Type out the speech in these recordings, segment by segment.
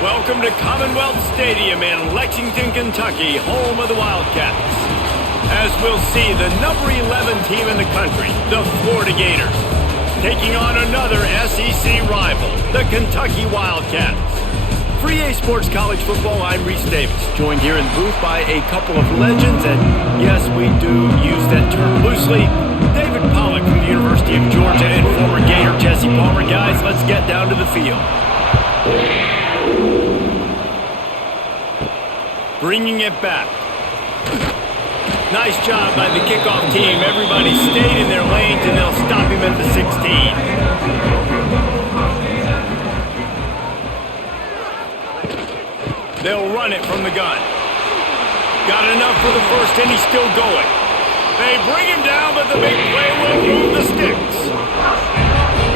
Welcome to Commonwealth Stadium in Lexington, Kentucky, home of the Wildcats. As we'll see, the number 11 team in the country, the Florida Gators, taking on another SEC rival, the Kentucky Wildcats. For EA Sports College Football, I'm Reese Davis, joined here in the booth by a couple of legends, and yes, we do use that term loosely. David Pollack from the University of Georgia and former Gator Jesse Palmer. Guys, let's get down to the field. Bringing it back. Nice job by the kickoff team. Everybody stayed in their lanes, and they'll stop him at the 16. They'll run it from the gun. Got enough for the first, and he's still going. They bring him down, but the big play will move the sticks.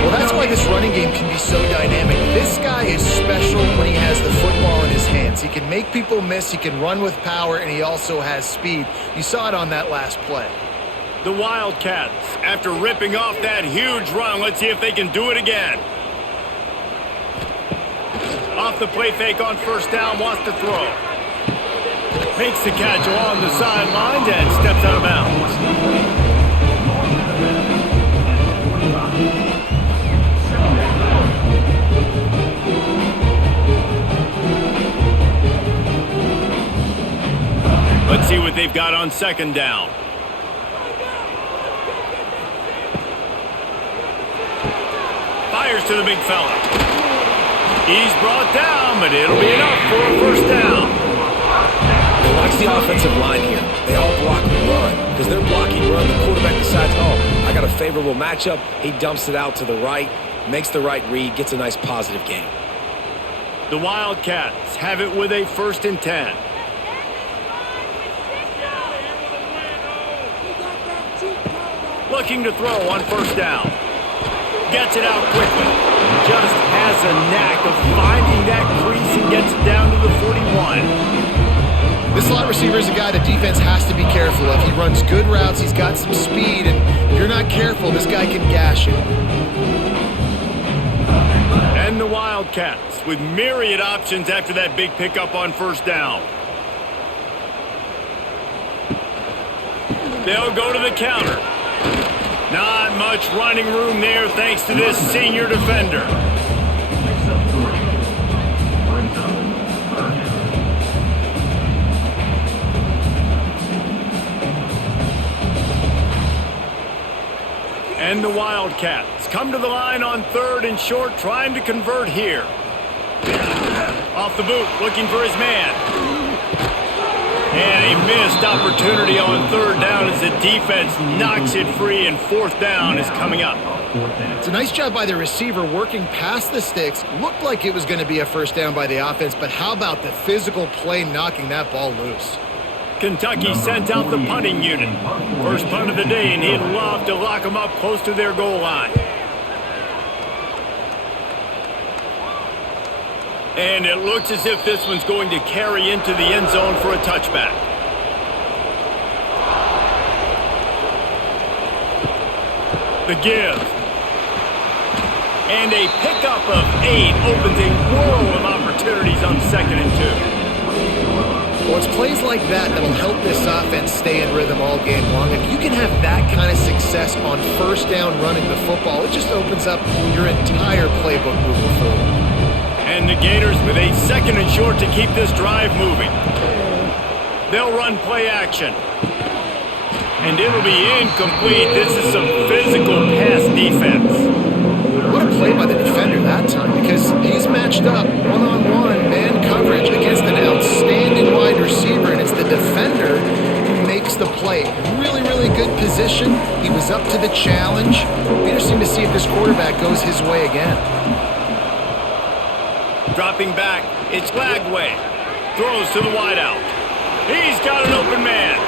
Well, that's why this running game can be so dynamic. This guy is special when he has the football in his hands. He can make people miss, he can run with power, and he also has speed. You saw it on that last play. The Wildcats, after ripping off that huge run, let's see if they can do it again. Off the play fake on first down, wants to throw. Makes the catch along the sidelines and steps out of bounds. Let's see what they've got on second down. Fires to the big fella. He's brought down, but it'll be enough for a first down. Watch the offensive line here. They all block and run. Because they're blocking run, the quarterback decides, oh, I got a favorable matchup. He dumps it out to the right, makes the right read, gets a nice positive gain. The Wildcats have it with a 1st and 10. Looking to throw on first down. Gets it out quickly. Just has a knack of finding that crease and gets it down to the 41. This slot receiver is a guy the defense has to be careful of. He runs good routes, he's got some speed, and if you're not careful, this guy can gash you. And the Wildcats with myriad options after that big pickup on first down. They'll go to the counter. Not much running room there thanks to this senior defender. And the Wildcats come to the line on 3rd and short, trying to convert here. Off the boot, looking for his man. And a missed opportunity on 3rd down as the defense knocks it free, and 4th down is coming up. It's a nice job by the receiver working past the sticks. Looked like it was going to be a first down by the offense, but how about the physical play knocking that ball loose? Kentucky sent out the punting unit. First punt of the day, and he'd love to lock them up close to their goal line. And it looks as if this one's going to carry into the end zone for a touchback. The give. And a pickup of 8 opens a world of opportunities on 2nd and 2. Well, it's plays like that that'll help this offense stay in rhythm all game long. If you can have that kind of success on first down running the football, it just opens up your entire playbook moving forward. And the Gators with a 2nd and short to keep this drive moving. They'll run play action. And it'll be incomplete. This is some physical pass defense. What a play by the defender that time, because he's matched up one-on-one man coverage against an outstanding wide receiver, and it's the defender who makes the play. Really, really good position. He was up to the challenge. Be interesting to see if this quarterback goes his way again. Dropping back, it's Lagway. Throws to the wideout. He's got an open man.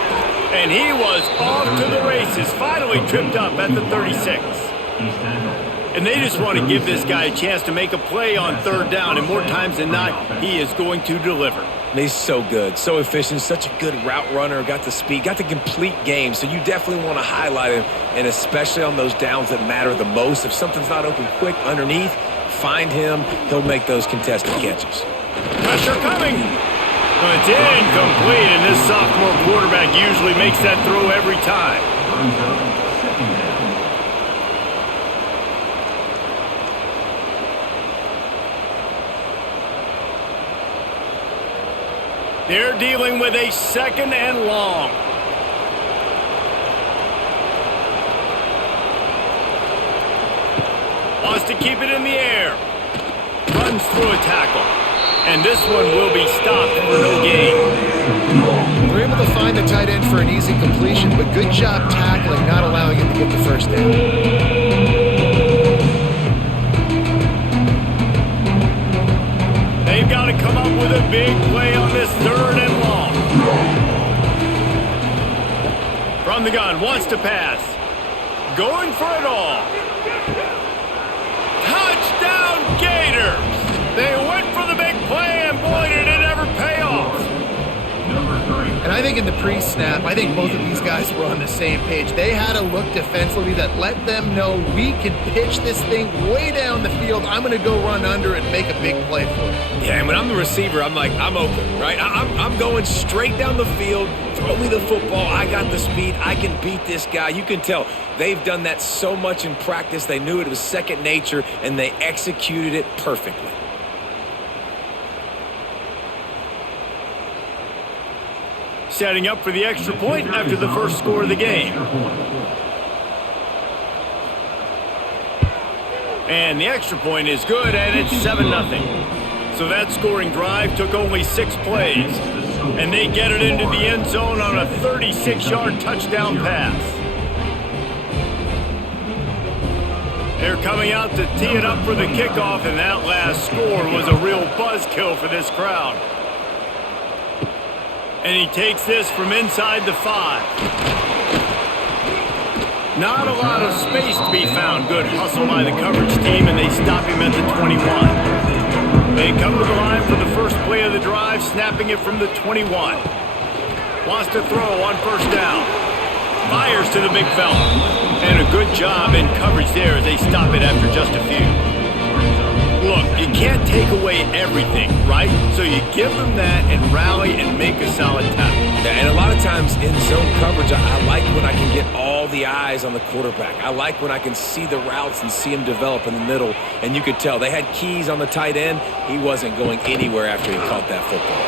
And he was off to the races. Finally tripped up at the 36. And they just want to give this guy a chance to make a play on 3rd down. And more times than not, he is going to deliver. He's so good, so efficient, such a good route runner, got the speed, got the complete game. So you definitely want to highlight him, and especially on those downs that matter the most. If something's not open quick underneath, find him. He'll make those contested catches. Pressure coming. Well, it's incomplete, and this sophomore quarterback usually makes that throw every time. They're dealing with a 2nd and long. Wants to keep it in the air. Runs through a tackle. And this one will be stopped for no gain. They're able to find the tight end for an easy completion, but good job tackling, not allowing him to get the first down. They've got to come up with a big play on this 3rd and long. From the gun, wants to pass. Going for it all. Touchdown Gators! They went for the big play, and boy, did it ever pay off. And I think in the pre-snap, I think both of these guys were on the same page. They had a look defensively that let them know we can pitch this thing way down the field. I'm going to go run under and make a big play for it. Yeah, and when I'm the receiver, I'm like, I'm open, right? I'm going straight down the field. Throw me the football. I got the speed. I can beat this guy. You can tell they've done that so much in practice. They knew it was second nature, and they executed it perfectly. Setting up for the extra point after the first score of the game. And the extra point is good, and it's 7-0. So that scoring drive took only 6 plays. And they get it into the end zone on a 36-yard touchdown pass. They're coming out to tee it up for the kickoff, and that last score was a real buzzkill for this crowd. And he takes this from inside the 5. Not a lot of space to be found. Good hustle by the coverage team, and they stop him at the 21. They come to the line for the first play of the drive, snapping it from the 21. Wants to throw on first down. Fires to the big fella. And a good job in coverage there as they stop it after just a few. Look, you can't take away everything, right? So you give them that and rally and make a solid tackle. Yeah, and a lot of times in zone coverage, I like when I can get all the eyes on the quarterback. I like when I can see the routes and see him develop in the middle. And you could tell they had keys on the tight end. He wasn't going anywhere after he caught that football.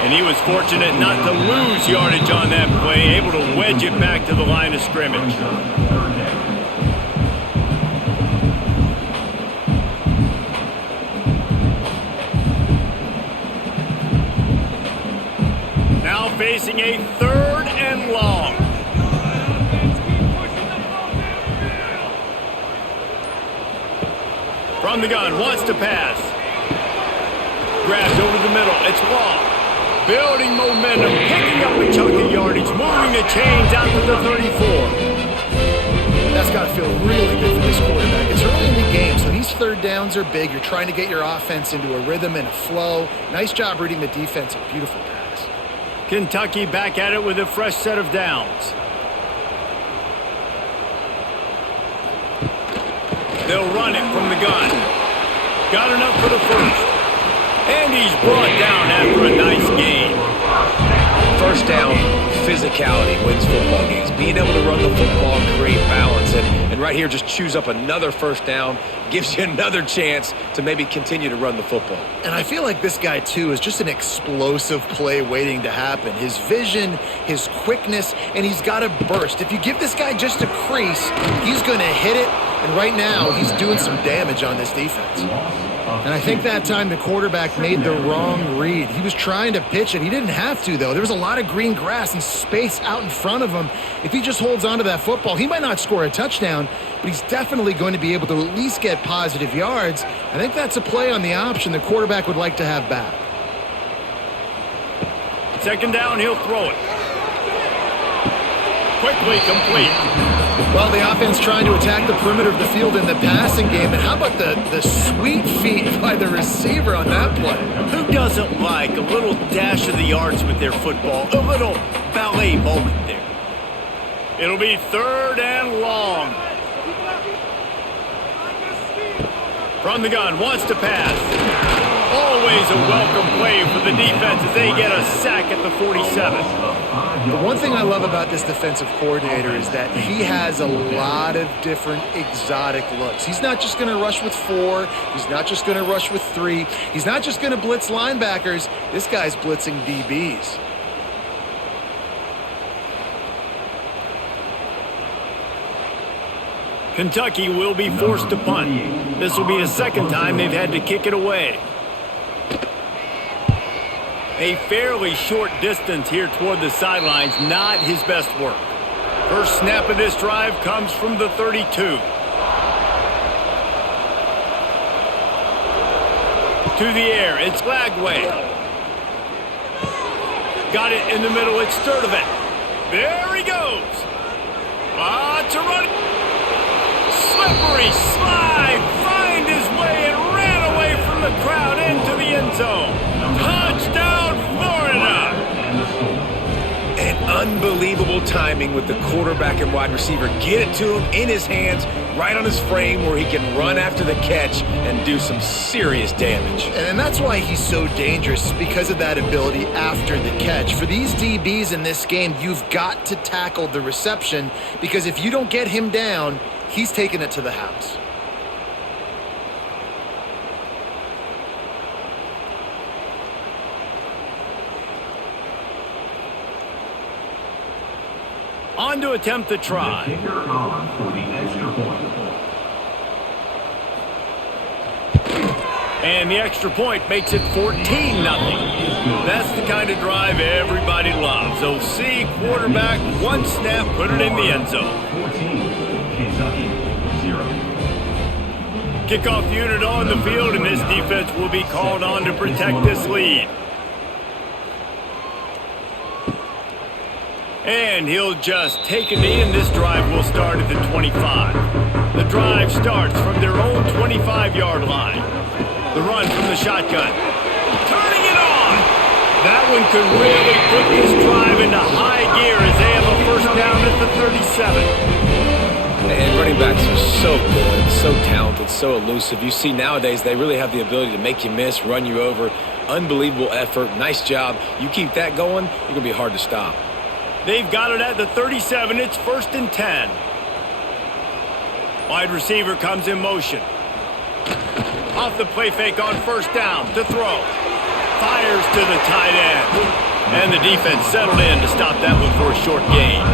And he was fortunate not to lose yardage on that play, able to wedge it back to the line of scrimmage. Now facing a 3rd and long. From the gun, wants to pass. Grabs over the middle, it's Law. Building momentum, picking up a chunk of yardage, moving the chains out to the 34. That's got to feel really good for this quarterback. It's early in the game, so these 3rd downs are big. You're trying to get your offense into a rhythm and a flow. Nice job reading the defense. A beautiful pass. Kentucky back at it with a fresh set of downs. They'll run it from the gun. Got enough for the first. And he's brought down after a nice gain. First down, physicality wins football games. Being able to run the football and create balance. And right here, just choose up another first down. Gives you another chance to maybe continue to run the football. And I feel like this guy, too, is just an explosive play waiting to happen. His vision, his quickness, and he's got a burst. If you give this guy just a crease, he's going to hit it. And right now, he's doing some damage on this defense. And I think that time the quarterback made the wrong read. He was trying to pitch it. He didn't have to, though. There was a lot of green grass and space out in front of him. If he just holds on to that football, he might not score a touchdown, but he's definitely going to be able to at least get positive yards. I think that's a play on the option the quarterback would like to have back. 2nd down, he'll throw it. Quickly complete. Well, the offense trying to attack the perimeter of the field in the passing game. And how about the sweet feet by the receiver on that play? Who doesn't like a little dash of the yards with their football? A little ballet moment there. It'll be 3rd and long. From the gun, wants to pass. Always a welcome play for the defense as they get a sack at the 47. The one thing I love about this defensive coordinator is that he has a lot of different exotic looks. He's not just going to rush with 4. He's not just going to rush with 3. He's not just going to blitz linebackers. This guy's blitzing DBs. Kentucky will be forced to punt. This will be the second time they've had to kick it away. A fairly short distance here toward the sidelines, not his best work. First snap of this drive comes from the 32. To the air, it's Lagway. Got it in the middle, it's Sturdivant. There he goes. To run. Slippery slide, find his way and ran away from the crowd into the end zone. Touchdown, Florida! And unbelievable timing with the quarterback and wide receiver. Get it to him in his hands, right on his frame where he can run after the catch and do some serious damage. And that's why he's so dangerous, because of that ability after the catch. For these DBs in this game, you've got to tackle the reception, because if you don't get him down, he's taking it to the house. On to attempt the try. The kicker on for the extra point. And the extra point makes it 14-0. That's the kind of drive everybody loves. OC, quarterback, one snap, put it in the end zone. 14, Kentucky, 0. Kickoff unit on the field, and this defense will be called on to protect this lead. And he'll just take a knee, and this drive will start at the 25. The drive starts from their own 25-yard line. The run from the shotgun. Turning it on! That one could really put this drive into high gear as they have a first down at the 37. And running backs are so good, so talented, so elusive. You see nowadays they really have the ability to make you miss, run you over. Unbelievable effort. Nice job. You keep that going, you're going to be hard to stop. They've got it at the 37. It's 1st and 10. Wide receiver comes in motion. Off the play fake on first down to throw. Fires to the tight end. And the defense settled in to stop that one for a short gain.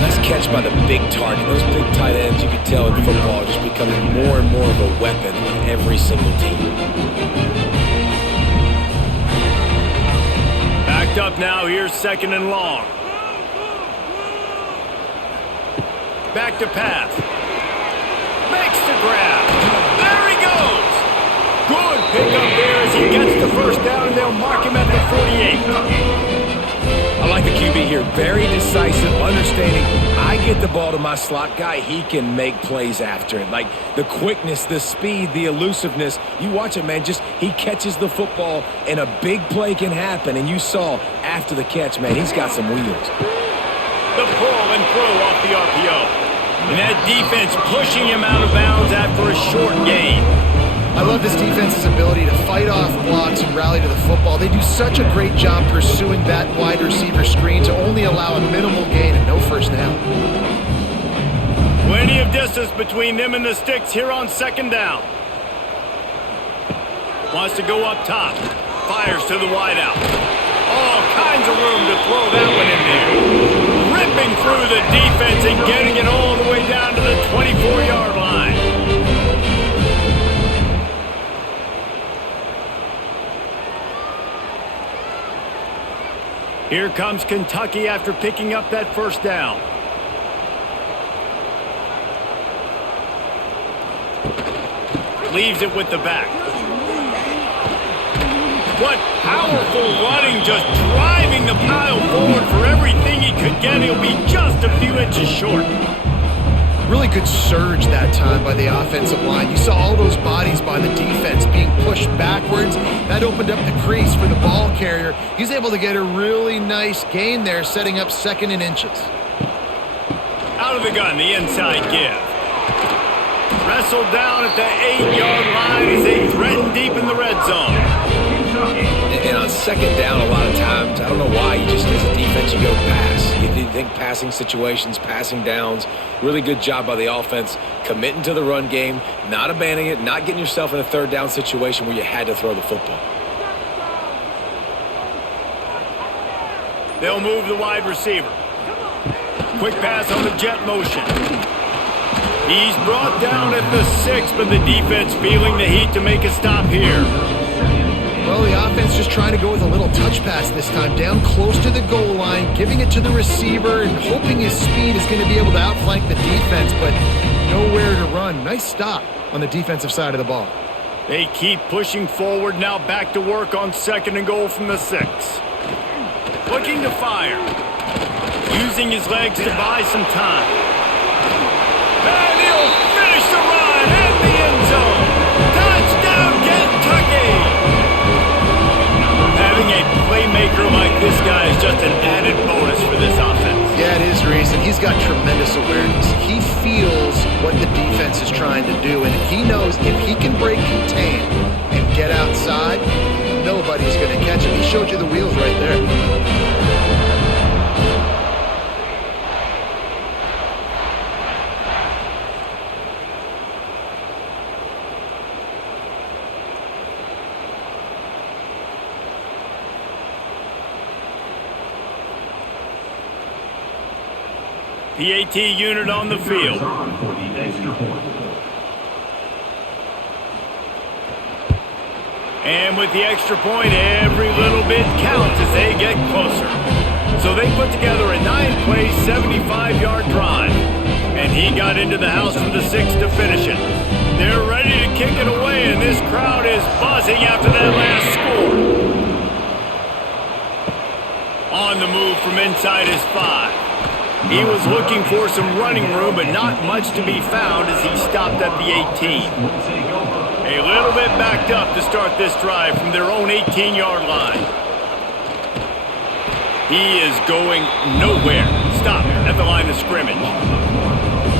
Nice catch by the big target. Those big tight ends, you can tell in football, are just becoming more and more of a weapon on every single team. Backed up now, here's 2nd and long. Back to pass. Makes the grab. There he goes. Good pickup there as he gets the first down, and they'll mark him at the 48. I like the QB here. Very decisive, understanding. I get the ball to my slot guy, he can make plays after it. Like the quickness, the speed, the elusiveness. You watch it, man. Just he catches the football, and a big play can happen. And you saw after the catch, man, he's got some wheels. The pull and throw off the RPO. And that defense pushing him out of bounds after a short gain. I love this defense's ability to fight off blocks and rally to the football. They do such a great job pursuing that wide receiver screen to only allow a minimal gain and no first down. Plenty of distance between them and the sticks here on 2nd down. Wants to go up top. Fires to the wideout. All kinds of room to throw that one in there. Ripping through the defense and getting it all the way down to the 24-yard line. Here comes Kentucky after picking up that first down. Leaves it with the back. What powerful running, just driving the pile forward for everything he could get. He'll be just a few inches short. Really good surge that time by the offensive line. You saw all those bodies by the defense being pushed backwards. That opened up the crease for the ball carrier. He's able to get a really nice gain there, setting up 2nd and inches. Out of the gun, the inside give. Wrestled down at the 8-yard line as they threaten deep in the red zone. And on second down, a lot of times, I don't know why, you just, as a defense, you go pass. You think passing situations, passing downs. Really good job by the offense, committing to the run game, not abandoning it, not getting yourself in a third down situation where you had to throw the football. They'll move the wide receiver. Quick pass on the jet motion. He's brought down at the 6, but the defense feeling the heat to make a stop here. Well, the offense just trying to go with a little touch pass this time, down close to the goal line, giving it to the receiver and hoping his speed is going to be able to outflank the defense, but nowhere to run. Nice stop on the defensive side of the ball. They keep pushing forward, now back to work on 2nd and goal from the 6. Looking to fire. Using his legs to buy some time. And he'll finish the run in the end zone. Touchdown, Kentucky! Having a playmaker like this guy is just an added bonus for this offense. Yeah, it is, Reese, and he's got tremendous awareness. He feels what the defense is trying to do, and he knows if he can break contain and get outside, nobody's going to catch him. He showed you the wheels right there. PAT unit on the field. For the extra point. And with the extra point, every little bit counts as they get closer. So they put together a 9-play, 75-yard drive. And he got into the house for the 6 to finish it. They're ready to kick it away, and this crowd is buzzing after that last score. On the move from inside his 5. He was looking for some running room, but not much to be found as he stopped at the 18. A little bit backed up to start this drive from their own 18-yard line. He is going nowhere. Stop at the line of scrimmage.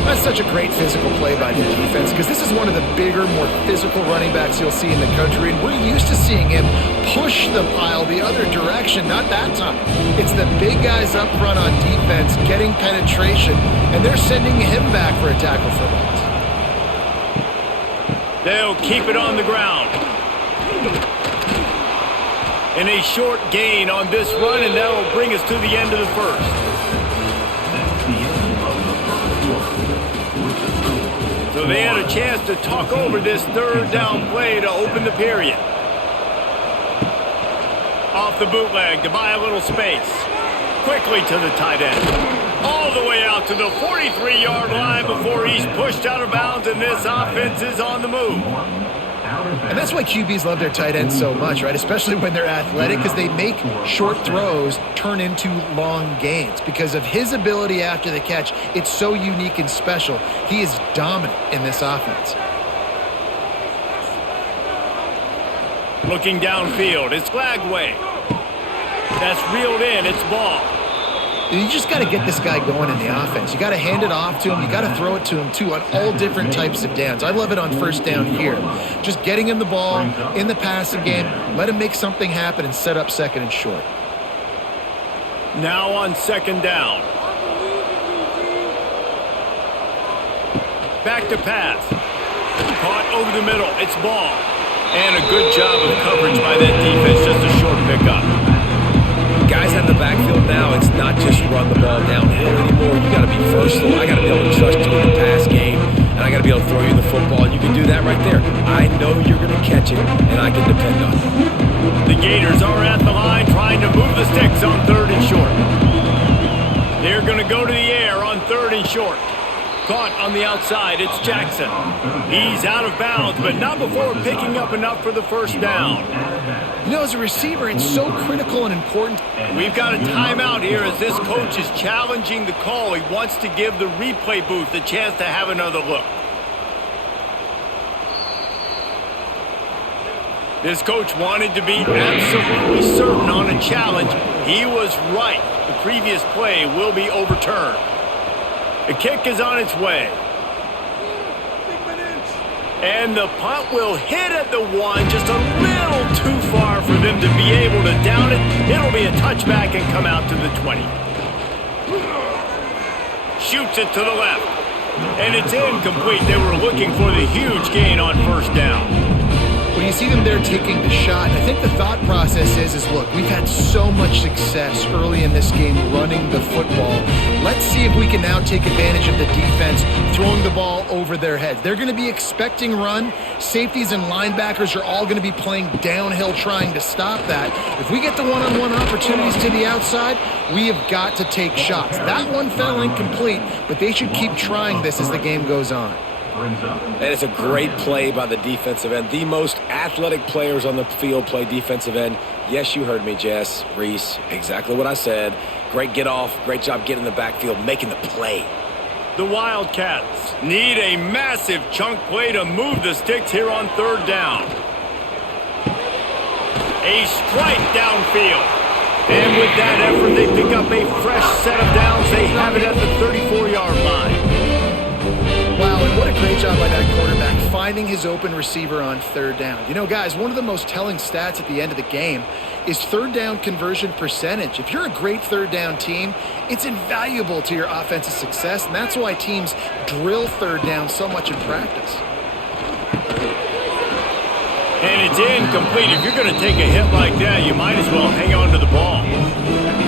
That's such a great physical play by the defense because this is one of the bigger, more physical running backs you'll see in the country, and we're used to seeing him push the pile the other direction. Not that time. It's the big guys up front on defense getting penetration, and they're sending him back for a tackle for loss. They'll keep it on the ground. And a short gain on this run, and that will bring us to the end of the first. That's the end of the first quarter. With the score. So they had a chance to talk over this third down play to open the period. Off the bootleg to buy a little space. Quickly to the tight end. All the way out to the 43-yard line before he's pushed out of bounds, and this offense is on the move. And that's why QBs love their tight ends so much, right? Especially when they're athletic, because they make short throws turn into long gains. Because of his ability after the catch, it's so unique and special. He is dominant in this offense. Looking downfield, it's Glagway. That's reeled in, it's ball. You just got to get this guy going in the offense. You got to hand it off to him. You got to throw it to him, too, on all different types of downs. I love it on first down here. Just getting him the ball in the passing game, let him make something happen and set up 2nd and short. Now on 2nd down. Back to pass. Caught over the middle. It's ball. And a good job of coverage by that defense. Just a short pickup. Guys out of the backfield now, it's not just run the ball downhill anymore. You got to be versatile. I got to be able to trust you in the pass game, and I got to be able to throw you the football. And you can do that right there. I know you're going to catch it, and I can depend on it. The Gators are at the line trying to move the sticks on 3rd and short. They're going to go to the air on 3rd and short. Caught on the outside, it's Jackson. He's out of bounds, but not before picking up enough for the first down. You know, as a receiver, it's so critical and important. We've got a timeout here as this coach is challenging the call. He wants to give the replay booth a chance to have another look. This coach wanted to be absolutely certain on a challenge. He was right. The previous play will be overturned. The kick is on its way. And the punt will hit at the 1, just a little too far for them to be able to down it. It'll be a touchback and come out to the 20. Shoots it to the left. And it's incomplete. They were looking for the huge gain on first down. Well, you see them there taking the shot. I think the thought process is, look, we've had so much success early in this game running the football. Let's see if we can now take advantage of the defense throwing the ball over their heads. They're going to be expecting run. Safeties and linebackers are all going to be playing downhill trying to stop that. If we get the one-on-one opportunities to the outside, we have got to take shots. That one fell incomplete, but they should keep trying this as the game goes on. And it's a great play by the defensive end. The most athletic players on the field play defensive end. Yes, you heard me, Jess, Reese. Exactly what I said. Great get off. Great job getting in the backfield, making the play. The Wildcats need a massive chunk play to move the sticks here on third down. A strike downfield. And with that effort, they pick up a fresh set of downs. They have it at the 34-yard line. Wow, and what a great job by that quarterback finding his open receiver on third down. You know, guys, one of the most telling stats at the end of the game is third down conversion percentage. If you're a great third down team, it's invaluable to your offensive success, and that's why teams drill third down so much in practice. And it's incomplete. If you're going to take a hit like that, you might as well hang on to the ball.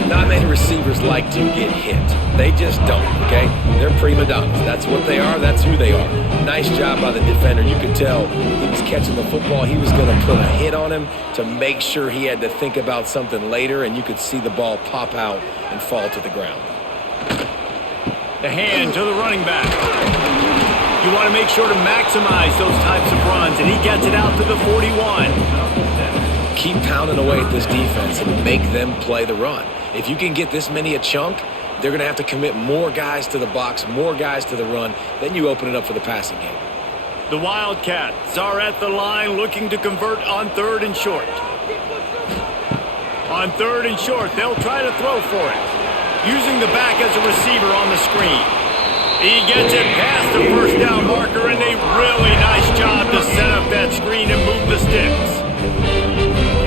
Not many receivers like to get hit. They just don't, okay? They're prima donnas. That's what they are. That's who they are. Nice job by the defender. You could tell he was catching the football. He was going to put a hit on him to make sure he had to think about something later, and you could see the ball pop out and fall to the ground. The hand to the running back. You want to make sure to maximize those types of runs, and he gets it out to the 41. Keep pounding away at this defense and make them play the run. If you can get this many a chunk, they're going to have to commit more guys to the box, more guys to the run. Then you open it up for the passing game. The Wildcats are at the line looking to convert on third and short. On third and short, they'll try to throw for it, using the back as a receiver on the screen. He gets it past the first down marker, and a really nice job to set up that screen and move the sticks.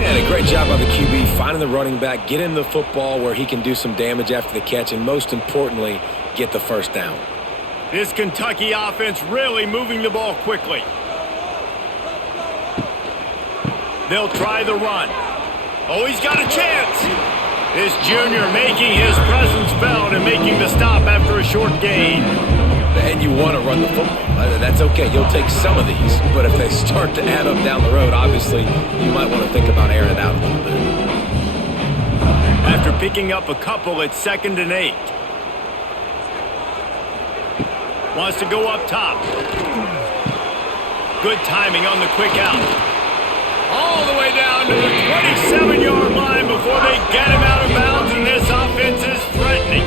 And a great job by the QB finding the running back, get him the football where he can do some damage after the catch, and most importantly, get the first down. This Kentucky offense really moving the ball quickly. They'll try the run. Oh, he's got a chance. This junior making his presence felt and making the stop after a short gain. And you want to run the football. That's okay. You'll take some of these. But if they start to add up down the road, obviously, you might want to think about airing it out a little bit. After picking up a couple, it's 2nd and 8. Wants to go up top. Good timing on the quick out. All the way down to the 27-yard line before they get him out of bounds, and this offense is threatening.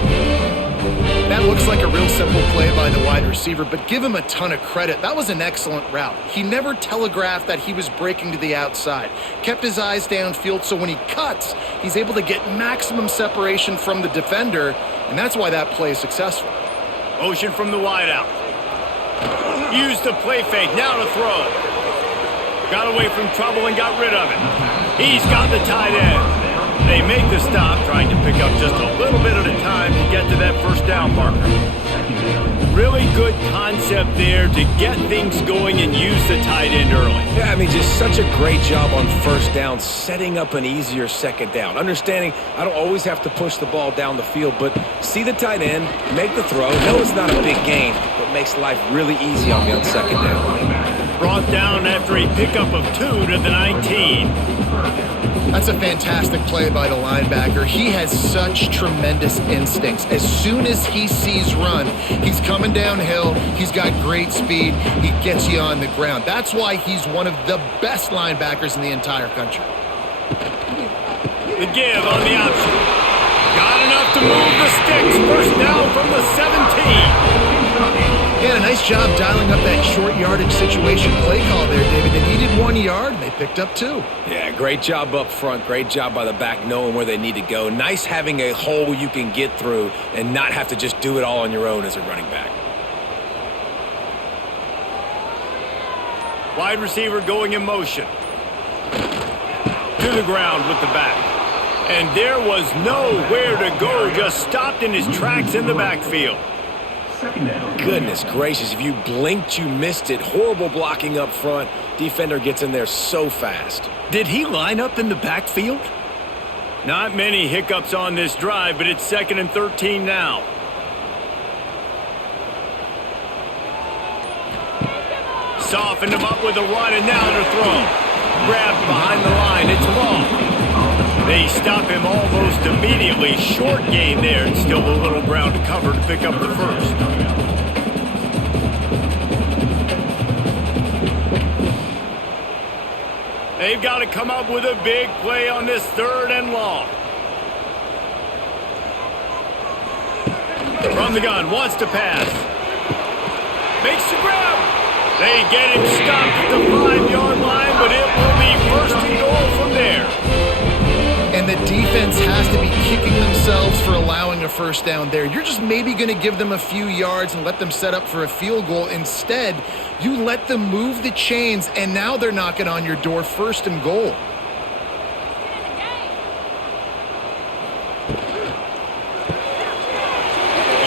That looks like a real simple play by the wide receiver, but give him a ton of credit. That was an excellent route. He never telegraphed that he was breaking to the outside. Kept his eyes downfield, so when he cuts, he's able to get maximum separation from the defender, and that's why that play is successful. Motion from the wideout. Used the play fake, now to throw. Got away from trouble and got rid of it. He's got the tight end. They make the stop, trying to pick up just a little bit at a time to get to that first down marker. Really good concept there to get things going and use the tight end early. Yeah, I mean, just such a great job on first down, setting up an easier second down. Understanding I don't always have to push the ball down the field, but see the tight end, make the throw. No, it's not a big gain, but makes life really easy on me on second down. Brought down after a pickup of 2 to the 19. That's a fantastic play by the linebacker. He has such tremendous instincts. As soon as he sees run, he's coming downhill. He's got great speed. He gets you on the ground. That's why he's one of the best linebackers in the entire country. The give on the option. Got enough to move the sticks. First down from the 17. Yeah, a nice job dialing up that short yardage situation play call there, David. They needed 1 yard, and they picked up 2. Yeah, great job up front. Great job by the back knowing where they need to go. Nice having a hole you can get through and not have to just do it all on your own as a running back. Wide receiver going in motion. To the ground with the back. And there was nowhere to go, just stopped in his tracks in the backfield. Second down. Goodness gracious, if you blinked, you missed it. Horrible blocking up front. Defender gets in there so fast. Did he line up in the backfield? Not many hiccups on this drive, but it's 2nd and 13 now. Softened him up with a run, and now to throw. Grabbed behind the line, it's ball. They stop him almost immediately. Short gain there, and still a little ground to cover to pick up the first. They've got to come up with a big play on this 3rd and long. From the gun, wants to pass. Makes the grab. They get him stopped at the 5-yard line, but it will be 1st and goal from there. And the defense has to be kicking themselves for allowing a first down there. You're just maybe going to give them a few yards and let them set up for a field goal. Instead, you let them move the chains, and now they're knocking on your door, 1st and goal.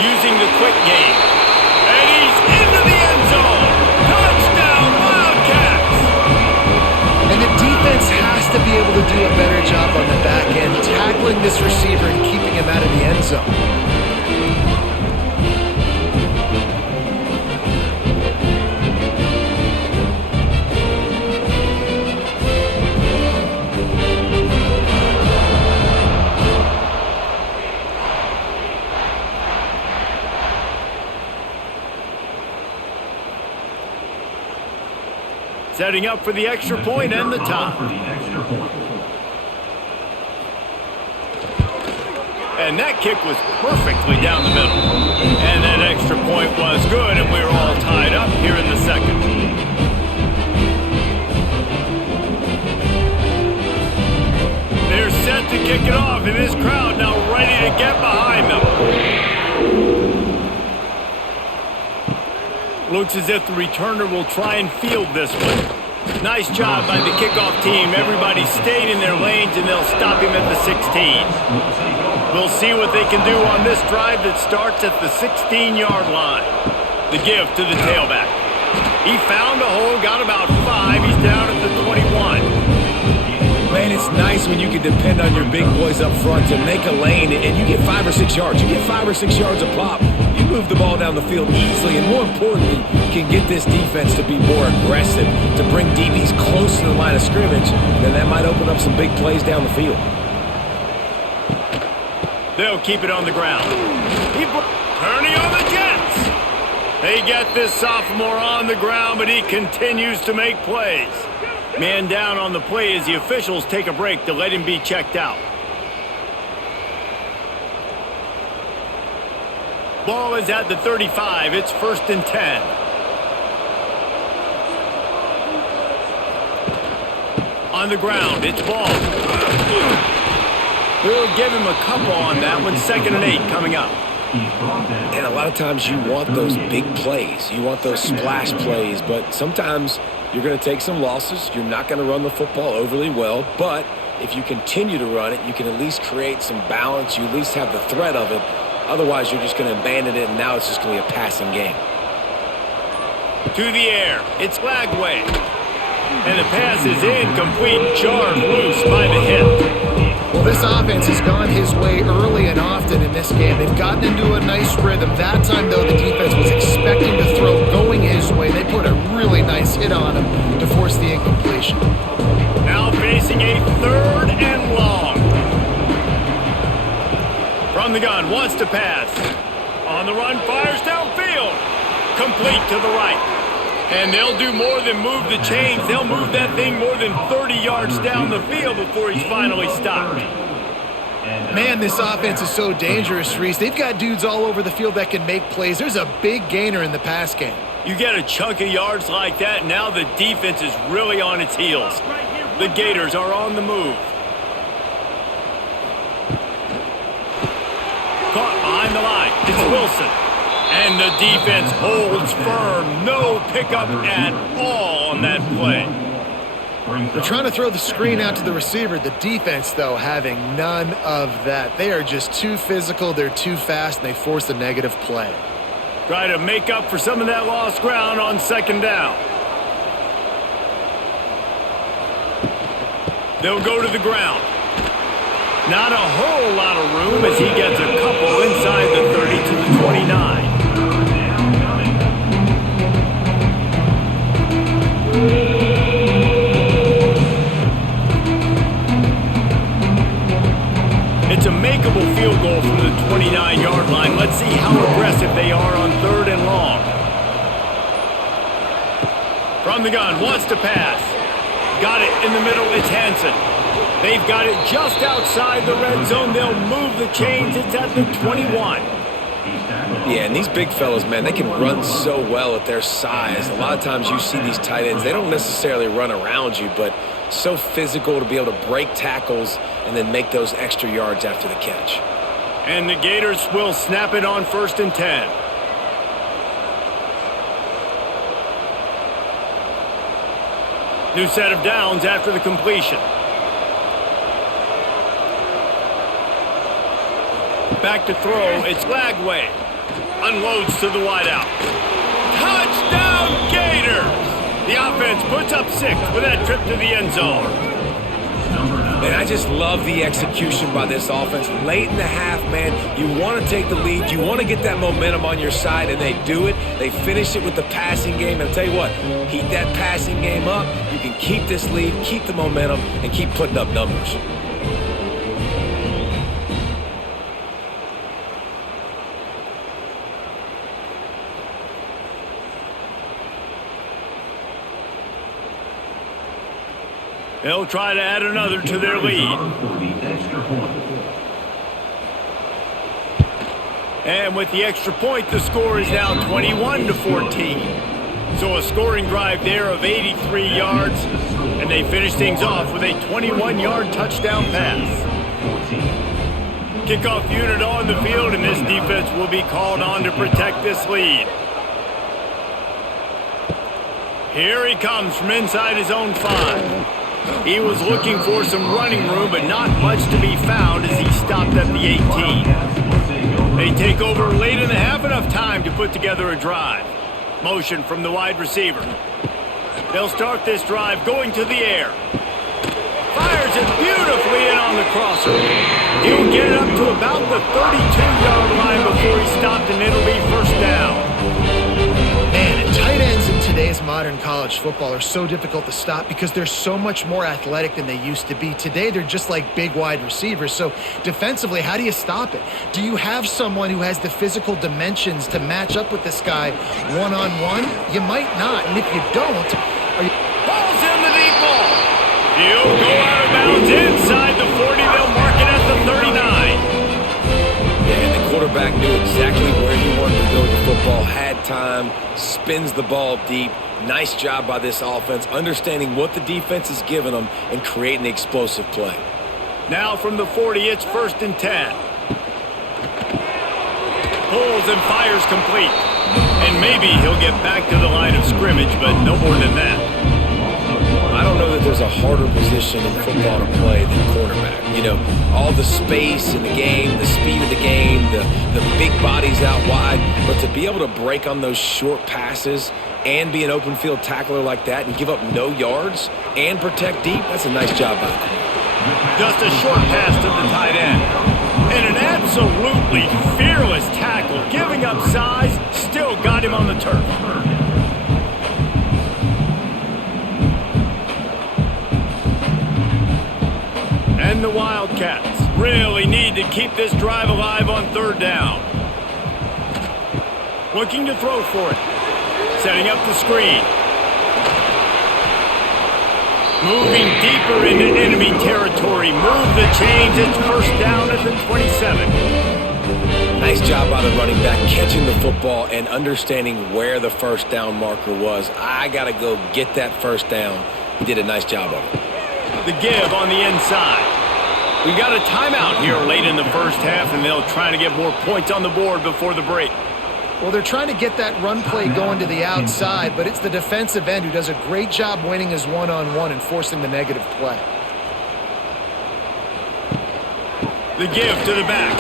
Using the quick game. And he's into the end zone. Touchdown, Wildcats! And the defense has to be able to do a better job on the back end, tackling this receiver and keeping him out of the end zone. Setting up for the extra point and the top. For the extra point. And that kick was perfectly down the middle. And that extra point was good, and we're all tied up here in the 2nd. They're set to kick it off, and this crowd now ready to get behind them. Looks as if the returner will try and field this one. Nice job by the kickoff team. Everybody stayed in their lanes, and they'll stop him at the 16. We'll see what they can do on this drive that starts at the 16-yard line. The give to the tailback. He found a hole, got about 5. He's down at the 21. Man, it's nice when you can depend on your big boys up front to make a lane, and you get 5 or 6 yards. You get 5 or 6 yards a pop. You move the ball down the field easily, and more importantly, can get this defense to be more aggressive, to bring DBs close to the line of scrimmage, then that might open up some big plays down the field. They'll keep it on the ground. Turning on the Jets. They get this sophomore on the ground, but he continues to make plays. Man down on the play as the officials take a break to let him be checked out. Ball is at the 35. It's 1st and 10. On the ground, it's ball. We'll give him a couple on that one. 2nd and 8 coming up. And a lot of times you want those big plays. You want those splash plays, but sometimes you're going to take some losses. You're not going to run the football overly well, but if you continue to run it, you can at least create some balance. You at least have the threat of it. Otherwise, you're just going to abandon it, and now it's just going to be a passing game. To the air. It's Lagway. And the pass is incomplete. Jarred loose by the hip. Well, this offense has gone his way early and often in this game. They've gotten into a nice rhythm. That time, though, the defense was expecting to throw going his way. They put a really nice hit on him to force the incompletion. Now facing a 3rd and long. From the gun, wants to pass. On the run, fires downfield. Complete to the right. And they'll do more than move the chains. They'll move that thing more than 30 yards down the field before he's finally stopped. Man, this offense is so dangerous, Reese. They've got dudes all over the field that can make plays. There's a big gainer in the pass game. You get a chunk of yards like that, now the defense is really on its heels. The Gators are on the move. Caught behind the line. It's Wilson. And the defense holds firm. No pickup at all on that play. They're trying to throw the screen out to the receiver. The defense, though, having none of that. They are just too physical. They're too fast, and they force a negative play. Try to make up for some of that lost ground on second down. They'll go to the ground. Not a whole lot of room as he gets a couple inside the 30 to the 29. It's a makeable field goal from the 29-yard line. Let's see how aggressive they are on 3rd and long. From the gun, wants to pass. Got it in the middle, it's Hansen. They've got it just outside the red zone. They'll move the chains. It's at the 21. Yeah, and these big fellas, man, they can run so well at their size. A lot of times you see these tight ends, they don't necessarily run around you, but so physical to be able to break tackles and then make those extra yards after the catch. And the Gators will snap it on 1st and 10. New set of downs after the completion. Back to throw, it's Lagway. Unloads to the wideout. Touchdown Gators! The offense puts up 6 with that trip to the end zone. And I just love the execution by this offense. Late in the half, man, you want to take the lead. You want to get that momentum on your side, and they do it. They finish it with the passing game. And I'll tell you what, heat that passing game up. You can keep this lead, keep the momentum, and keep putting up numbers. They'll try to add another to their lead. And with the extra point, the score is now 21-14. So a scoring drive there of 83 yards, and they finish things off with a 21-yard touchdown pass. Kickoff unit on the field, and this defense will be called on to protect this lead. Here he comes from inside his own 5. He was looking for some running room, but not much to be found as he stopped at the 18. They take over late in the half, enough time to put together a drive. Motion from the wide receiver. They'll start this drive going to the air. Fires it beautifully in on the crosser. He'll get it up to about the 32-yard line before he stopped, and it'll be 1st down. Man, and tight ends in today's modern college football are so difficult to stop because they're so much more athletic than they used to be. Today, they're just like big wide receivers. So defensively, how do you stop it? Do you have someone who has the physical dimensions to match up with this guy one-on-one? You might not. And if you don't, Ball's in the deep ball. He'll go out of bounds inside the 40. They'll mark it at the 39. Yeah, and the quarterback knew exactly where he wanted to go with the football, had time, spins the ball deep. Nice job by this offense, understanding what the defense is giving them and creating the explosive play. Now from the 40, it's 1st and 10. Pulls and fires complete. And maybe he'll get back to the line of scrimmage, but no more than that. I don't know that there's a harder position in football to play than quarterback. You know, all the space in the game, the speed of the game, the big bodies out wide. But to be able to break on those short passes and be an open field tackler like that and give up no yards and protect deep, that's a nice job by him. Just a short pass to the tight end. And an absolutely fearless tackle. Giving up size, still got him on the turf. And the Wildcats really need to keep this drive alive on 3rd down. Looking to throw for it. Setting up the screen. Moving deeper into enemy territory. Move the chains. It's 1st down at the 27. Nice job by the running back, catching the football and understanding where the 1st down marker was. I got to go get that 1st down. He did a nice job of it. The give on the inside. We've got a timeout here late in the 1st half, and they'll try to get more points on the board before the break. Well, they're trying to get that run play going to the outside, but it's the defensive end who does a great job winning his one-on-one and forcing the negative play. The give to the back.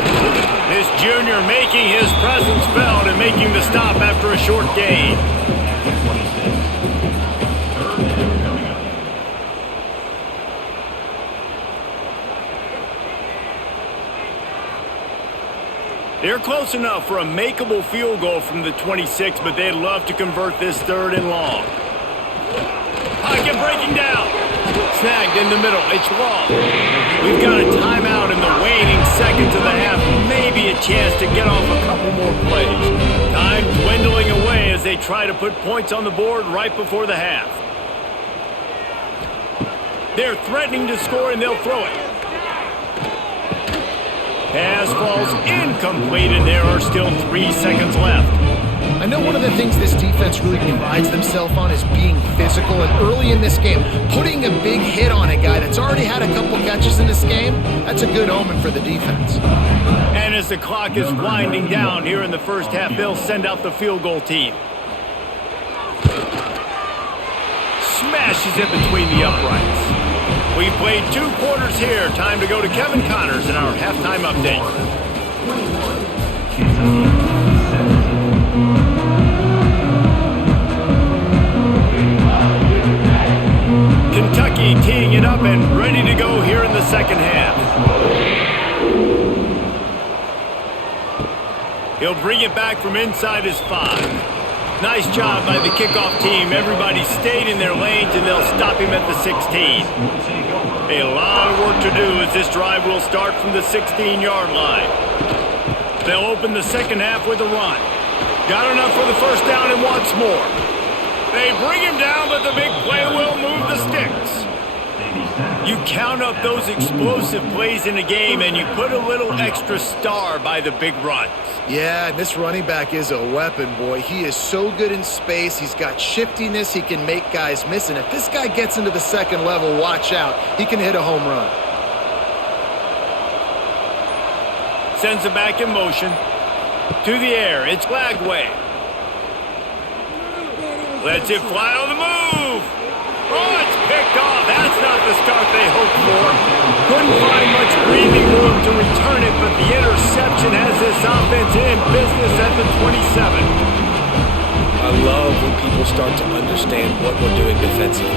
This junior making his presence felt and making the stop after a short gain. They're close enough for a makeable field goal from the 26, but they'd love to convert this 3rd and long. Pocket breaking down. Snagged in the middle. It's long. We've got a timeout in the waning seconds of the half. Maybe a chance to get off a couple more plays. Time dwindling away as they try to put points on the board right before the half. They're threatening to score and they'll throw it. Pass falls incomplete, and there are still 3 seconds left. I know one of the things this defense really prides themselves on is being physical, and early in this game, putting a big hit on a guy that's already had a couple catches in this game, that's a good omen for the defense. And as the clock is winding down here in the first half, they'll send out the field goal team. Smashes it between the uprights. We've played 2 quarters here. Time to go to Kevin Connors in our halftime update. Kentucky teeing it up and ready to go here in the second half. He'll bring it back from inside his 5. Nice job by the kickoff team. Everybody stayed in their lanes, and they'll stop him at the 16. A lot of work to do as this drive will start from the 16-yard line. They'll open the second half with a run. Got enough for the first down and wants more. They bring him down, but the big play will move the sticks. You count up those explosive plays in a game, and you put a little extra star by the big runs. Yeah, this running back is a weapon, boy. He is so good in space. He's got shiftiness. He can make guys miss. And if this guy gets into the second level, watch out. He can hit a home run. Sends it back in motion. To the air. It's Lagway. Lets it fly on the move. Oh, it's picked off. That's not the start they hoped for. Couldn't find much breathing room to return it, but the interception has this offense in business at the 27. I love when people start to understand what we're doing defensively.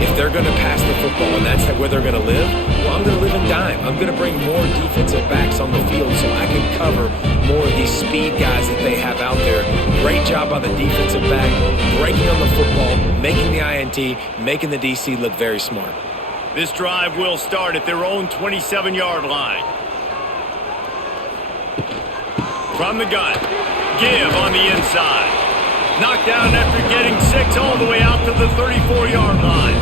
If they're going to pass the football and that's where they're going to live, well, I'm going to live in dime. I'm going to bring more defensive backs on the field so I can cover more of these speed guys that they have out there. Great job by the defensive back, breaking on the football, making the INT, making the DC look very smart. This drive will start at their own 27-yard line. From the gun, give on the inside. Knocked down after getting 6 all the way out to the 34-yard line.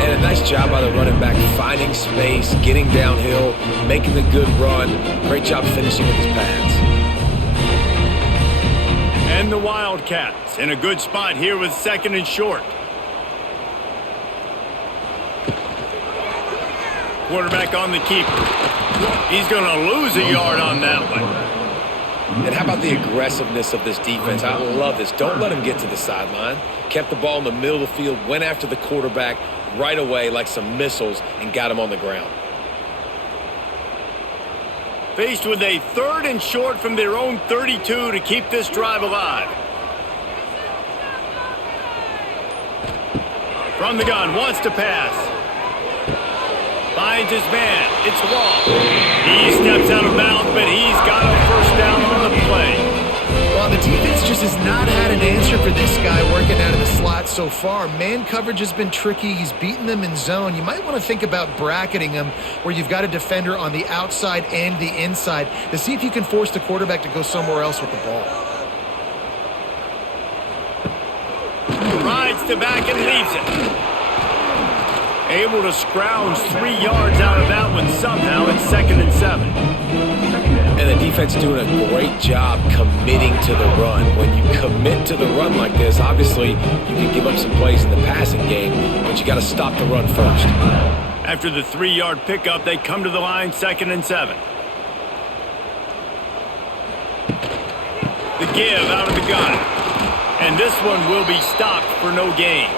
And a nice job by the running back, finding space, getting downhill, making the good run. Great job finishing with his pads. And the Wildcats in a good spot here with 2nd and short. Quarterback on the keeper. He's going to lose a yard on that one. And how about the aggressiveness of this defense? I love this. Don't let him get to the sideline. Kept the ball in the middle of the field, went after the quarterback right away like some missiles and got him on the ground. Faced with a 3rd and short from their own 32 to keep this drive alive. From the gun, wants to pass. Finds his man. It's Wall. He steps out of bounds, but he's got a first down on the play. Well, the defense just has not had an answer for this guy working out of the slot so far. Man coverage has been tricky. He's beaten them in zone. You might want to think about bracketing him where you've got a defender on the outside and the inside to see if you can force the quarterback to go somewhere else with the ball. Rides to back and leaves it. Able to scrounge 3 yards out of that one somehow. It's 2nd and 7. And the defense doing a great job committing to the run. When you commit to the run like this, obviously you can give up some plays in the passing game, but you got to stop the run first. After the 3-yard pickup, they come to the line 2nd and 7. The give out of the gun. And this one will be stopped for no gain.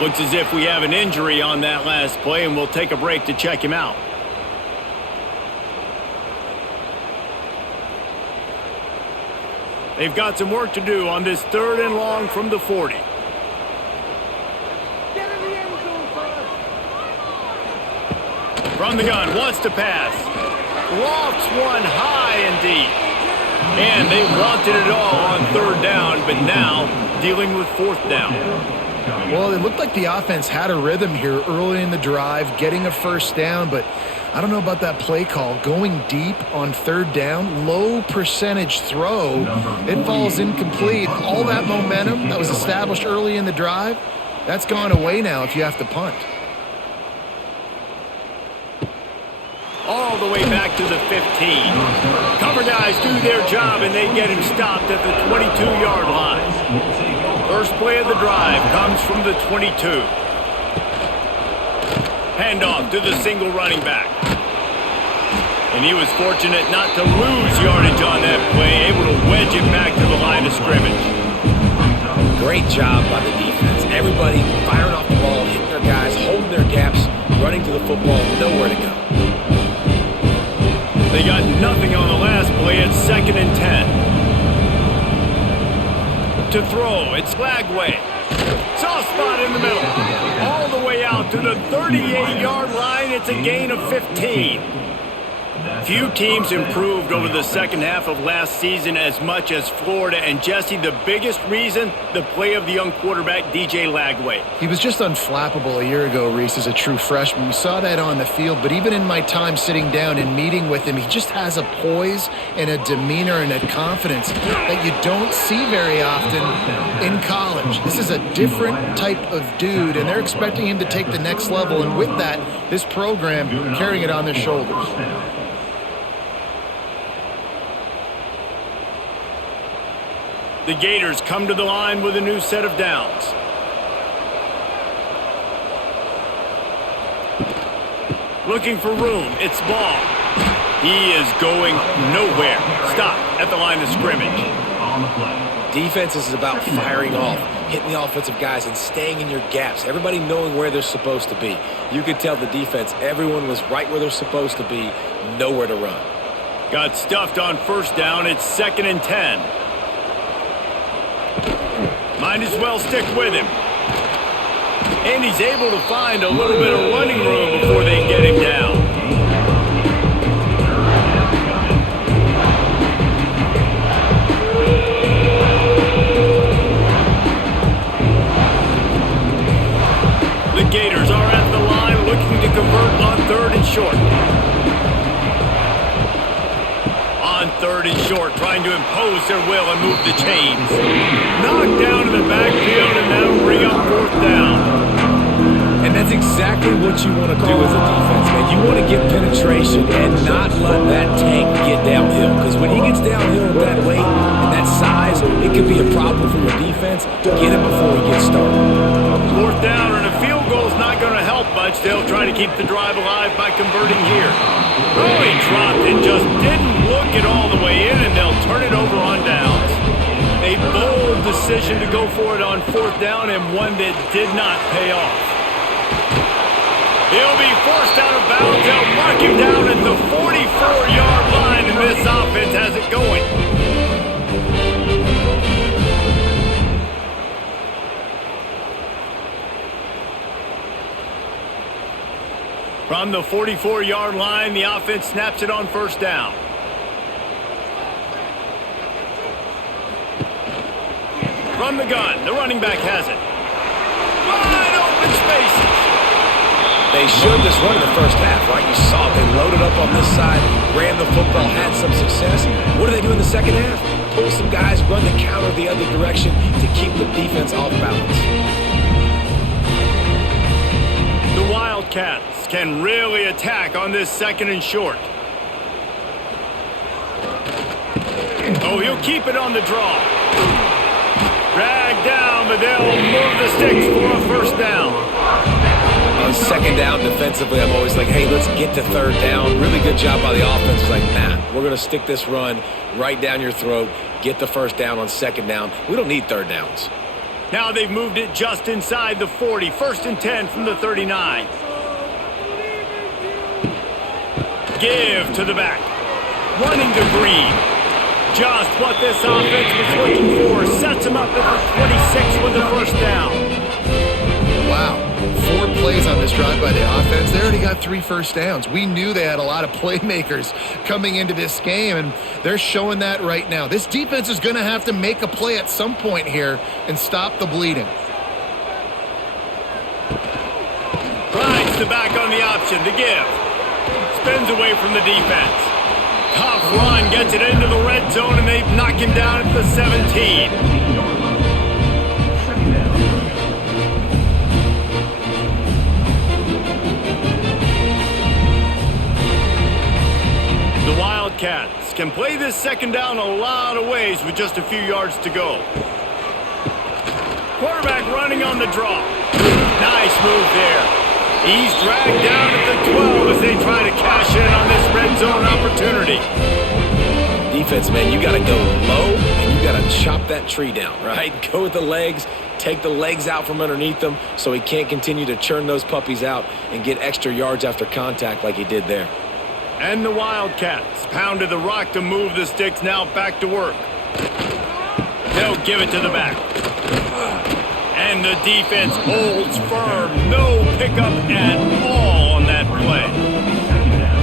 Looks as if we have an injury on that last play, and we'll take a break to check him out. They've got some work to do on this 3rd and long from the 40. From the gun, wants to pass. Lofts one high and deep. And they wanted it all on 3rd down, but now dealing with 4th down. Well, it looked like the offense had a rhythm here early in the drive, getting a 1st down, but I don't know about that play call. Going deep on 3rd down, low percentage throw, it falls incomplete. All that momentum that was established early in the drive, that's gone away now if you have to punt. All the way back to the 15. Cover guys do their job, and they get him stopped at the 22-yard line. First play of the drive comes from the 22. Handoff to the single running back. And he was fortunate not to lose yardage on that play, able to wedge it back to the line of scrimmage. Great job by the defense. Everybody firing off the ball, hitting their guys, holding their gaps, running to the football, nowhere to go. They got nothing on the last play. It's 2nd and 10. To throw, it's Lagway. Soft spot in the middle. All the way out to the 38-yard line. It's a gain of 15. Few teams improved over the second half of last season as much as Florida. And Jesse, the biggest reason, the play of the young quarterback, DJ Lagway. He was just unflappable a year ago, Reese, as a true freshman. We saw that on the field, but even in my time sitting down and meeting with him, he just has a poise and a demeanor and a confidence that you don't see very often in college. This is a different type of dude, and they're expecting him to take the next level, and with that, this program carrying it on their shoulders. The Gators come to the line with a new set of downs. Looking for room. It's Ball. He is going nowhere. Stop at the line of scrimmage. Defense is about firing off, hitting the offensive guys, and staying in your gaps. Everybody knowing where they're supposed to be. You could tell the defense, everyone was right where they're supposed to be, nowhere to run. Got stuffed on 1st down. It's 2nd and 10. Might as well stick with him. And he's able to find a little bit of running room before they get him down. The Gators are at the line looking to convert on 3rd and short. On 3rd and short, trying to impose their will and move the chains. Knocked down in the backfield, and that'll bring up 4th down. And that's exactly what you want to do as a defense, man. You want to get penetration and not let that tank get downhill. Because when he gets downhill with that weight and that size, it could be a problem for your defense. Get it before he gets started. 4th down, and a field goal is not going to help much. They'll try to keep the drive alive by converting here. Oh, he dropped it, just didn't look it all the way in, and they'll turn it over on downs. A bold decision to go for it on 4th down, and one that did not pay off. He'll be forced out of bounds. They'll mark him down at the 44-yard line, and this offense has it going. From the 44-yard line, the offense snaps it on 1st down. From the gun, the running back has it. Wide open spaces. They showed this run in the first half, right? You saw they loaded up on this side, ran the football, had some success. What do they do in the second half? Pull some guys, run the counter the other direction to keep the defense off balance. The Wildcats can really attack on this 2nd and short. Oh, he'll keep it on the draw. Dragged down, but they'll move the sticks for a 1st down. on second down defensively, I'm always like, hey, let's get to third down. Really good job by the offense. It's like, nah, we're going to stick this run right down your throat, get the first down on second down. We don't need third downs. Now they've moved it just inside the 40. 1st and 10 from the 39. Give to the back. Running to Green. Just what this offense was looking for. Sets him up at the 26 with the first down. Wow. 4 plays on this drive by the offense. They already got 3 first downs. We knew they had a lot of playmakers coming into this game, and they're showing that right now. This defense is going to have to make a play at some point here and stop the bleeding. Rides the back on the option. The give. Spins away from the defense. Tough run, gets it into the red zone, and they knock him down at the 17. The Wildcats can play this second down a lot of ways with just a few yards to go. Quarterback running on the draw. Nice move there. He's dragged down at the 12 as they try to cash in on this red zone opportunity. Defense, man, you got to go low and you got to chop that tree down, right? Go with the legs, take the legs out from underneath them so he can't continue to churn those puppies out and get extra yards after contact like he did there. And the Wildcats pounded the rock to move the sticks, now back to work. They'll give it to the back. And the defense holds firm. No pickup at all on that play.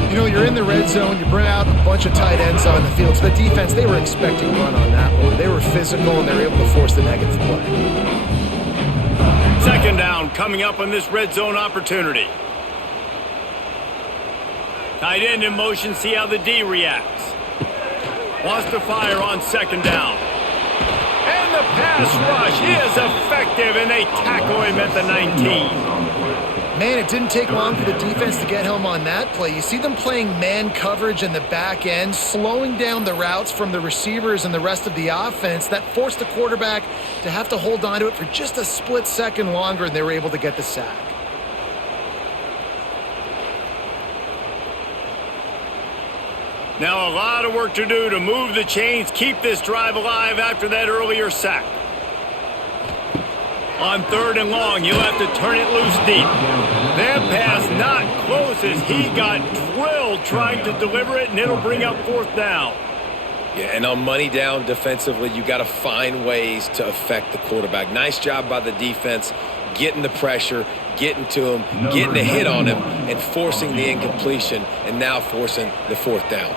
You know, you're in the red zone. You bring out a bunch of tight ends on the field. So the defense, they were expecting a run on that one. They were physical, and they were able to force the negative play. Second down coming up on this red zone opportunity. Tight end in motion. See how the D reacts. Wants to fire on second down. And the pass rush is effective, and they tackle him at the 19. Man, it didn't take long for the defense to get home on that play. You see them playing man coverage in the back end, slowing down the routes from the receivers and the rest of the offense. That forced the quarterback to have to hold on to it for just a split second longer, and they were able to get the sack. Now a lot of work to do to move the chains, keep this drive alive after that earlier sack. On 3rd and long, you'll have to turn it loose deep. That pass not close as he got drilled trying to deliver it, and it'll bring up 4th down. Yeah, and on money down defensively, you got to find ways to affect the quarterback. Nice job by the defense, getting the pressure, getting to him, getting a hit on him, and forcing the incompletion, and now forcing the 4th down.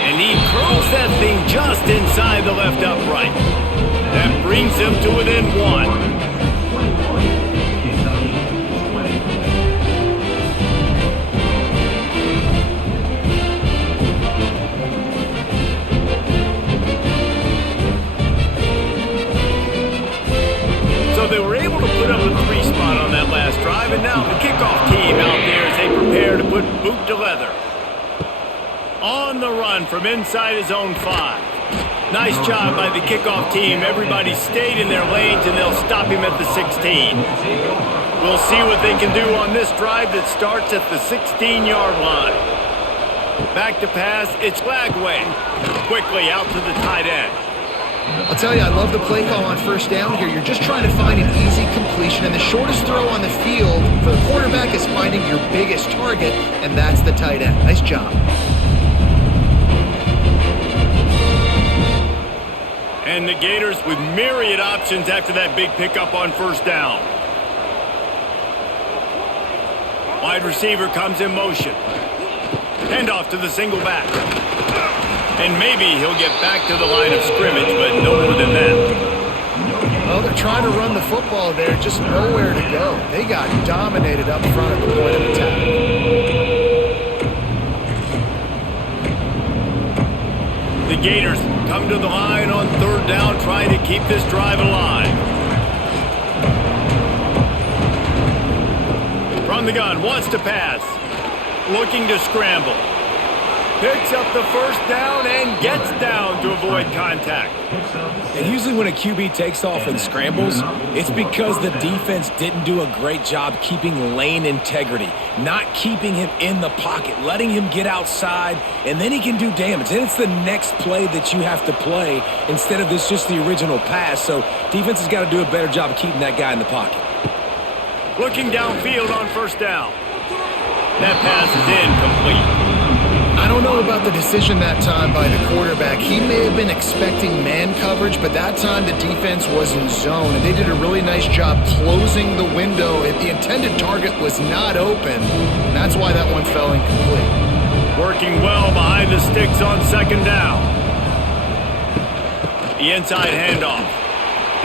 And he curls that thing just inside the left upright. That brings him to within 1. So they were able to put up a 3 spot on that last drive, and now the kickoff team out there as they prepare to put boot to leather. On the run from inside his own 5. Nice job by the kickoff team. Everybody stayed in their lanes, and they'll stop him at the 16. We'll see what they can do on this drive that starts at the 16-yard line. Back to pass, it's Lagway. Quickly out to the tight end. I'll tell you, I love the play call on 1st down here. You're just trying to find an easy completion, and the shortest throw on the field for the quarterback is finding your biggest target, and that's the tight end. Nice job. And the Gators with myriad options after that big pickup on 1st down. Wide receiver comes in motion. Handoff to the single back. And maybe he'll get back to the line of scrimmage, but no more than that. Well, they're trying to run the football there, just nowhere to go. They got dominated up front at the point of attack. The Gators come to the line on 3rd down, trying to keep this drive alive. From the gun, wants to pass. Looking to scramble. Picks up the first down and gets down to avoid contact. And usually when a QB takes off and scrambles, it's because the defense didn't do a great job keeping lane integrity, not keeping him in the pocket, letting him get outside, and then he can do damage. Then it's the next play that you have to play instead of this just the original pass. So defense has got to do a better job of keeping that guy in the pocket. Looking downfield on first down. That pass is incomplete. I don't know about the decision that time by the quarterback. He may have been expecting man coverage, but that time the defense was in zone, and they did a really nice job closing the window. The intended target was not open, and that's why that one fell incomplete. Working well behind the sticks on second down. The inside handoff.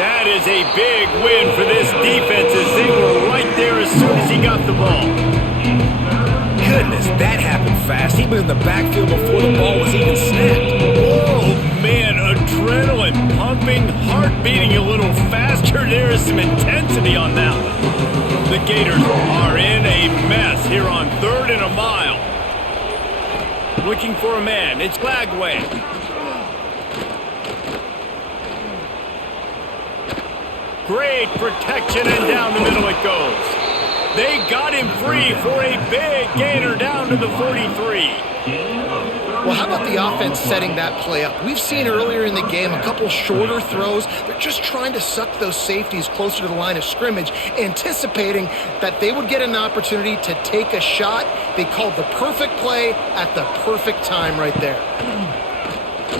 That is a big win for this defense as they were right there as soon as he got the ball. Goodness, that happened fast. He was in the backfield before the ball was even snapped. Oh, man, adrenaline pumping, heart beating a little faster. There is some intensity on that one. The Gators are in a mess here on 3rd and a mile. Looking for a man. It's Glagway. Great protection, and down the middle it goes. They got him free for a big gainer down to the 43. Well, how about the offense setting that play up? We've seen earlier in the game a couple shorter throws. They're just trying to suck those safeties closer to the line of scrimmage, anticipating that they would get an opportunity to take a shot. They called the perfect play at the perfect time right there.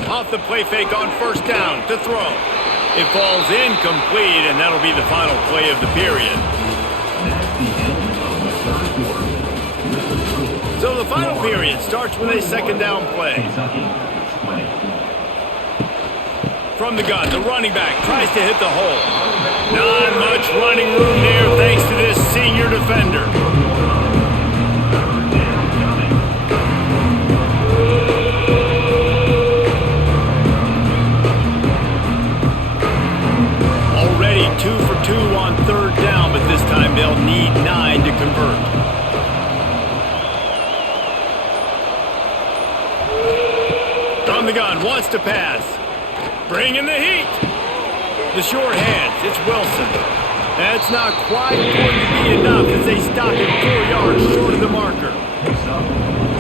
Off the play fake on first down to throw. It falls incomplete, and that'll be the final play of the period. So the final period starts with a second down play. From the gun, the running back tries to hit the hole. Not much running room there thanks to this senior defender. Already 2 for 2 on third down, but this time they'll need 9 to convert. From the gun, wants to pass. Bringing the heat. The short hands, it's Wilson. That's not quite going to be enough as they stop him 4 yards short of the marker.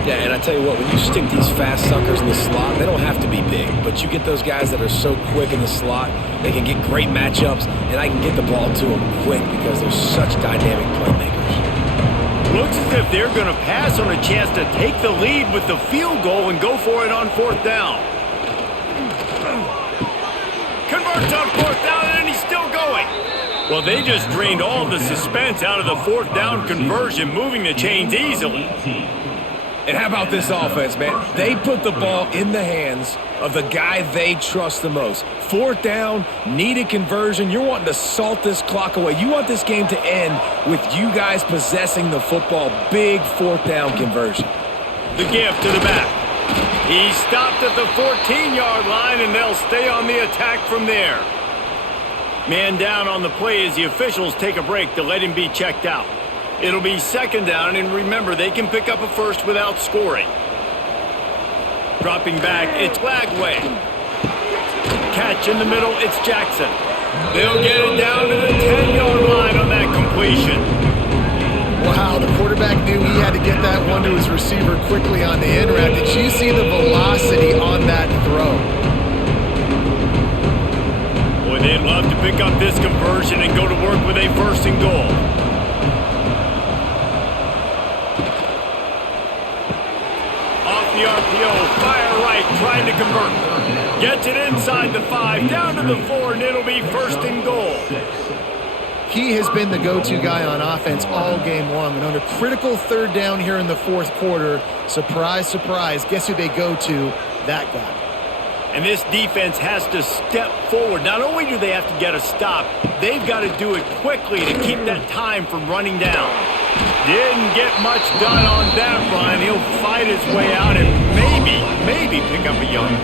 Yeah, and I tell you what, when you stick these fast suckers in the slot, they don't have to be big, but you get those guys that are so quick in the slot, they can get great matchups, and I can get the ball to them quick because they're such dynamic playmakers. Looks as if they're going to pass on a chance to take the lead with the field goal and go for it on fourth down. Converts on fourth down, and he's still going. Well, they just drained all the suspense out of the fourth down conversion, moving the chains easily. And how about this offense, man? They put the ball in the hands of the guy they trust the most. Fourth down, needed conversion. You're wanting to salt this clock away. You want this game to end with you guys possessing the football. Big fourth down conversion. The gift to the back. He stopped at the 14-yard line, and they'll stay on the attack from there. Man down on the play as the officials take a break to let him be checked out. It'll be second down, and remember, they can pick up a first without scoring. Dropping back, it's Glagway. Catch in the middle, it's Jackson. They'll get it down to the 10-yard line on that completion. Wow, the quarterback knew he had to get that one to his receiver quickly on the in route. Did you see the velocity on that throw? Boy, they'd love to pick up this conversion and go to work with a first and goal. Off the RPO, fire right, trying to convert. Gets it inside the 5, down to the 4, and it'll be first and goal. He has been the go-to guy on offense all game long. And on a critical third down here in the fourth quarter, surprise, surprise, guess who they go to? That guy. And this defense has to step forward. Not only do they have to get a stop, they've got to do it quickly to keep that time from running down. Didn't get much done on that run. He'll fight his way out and maybe pick up a yard.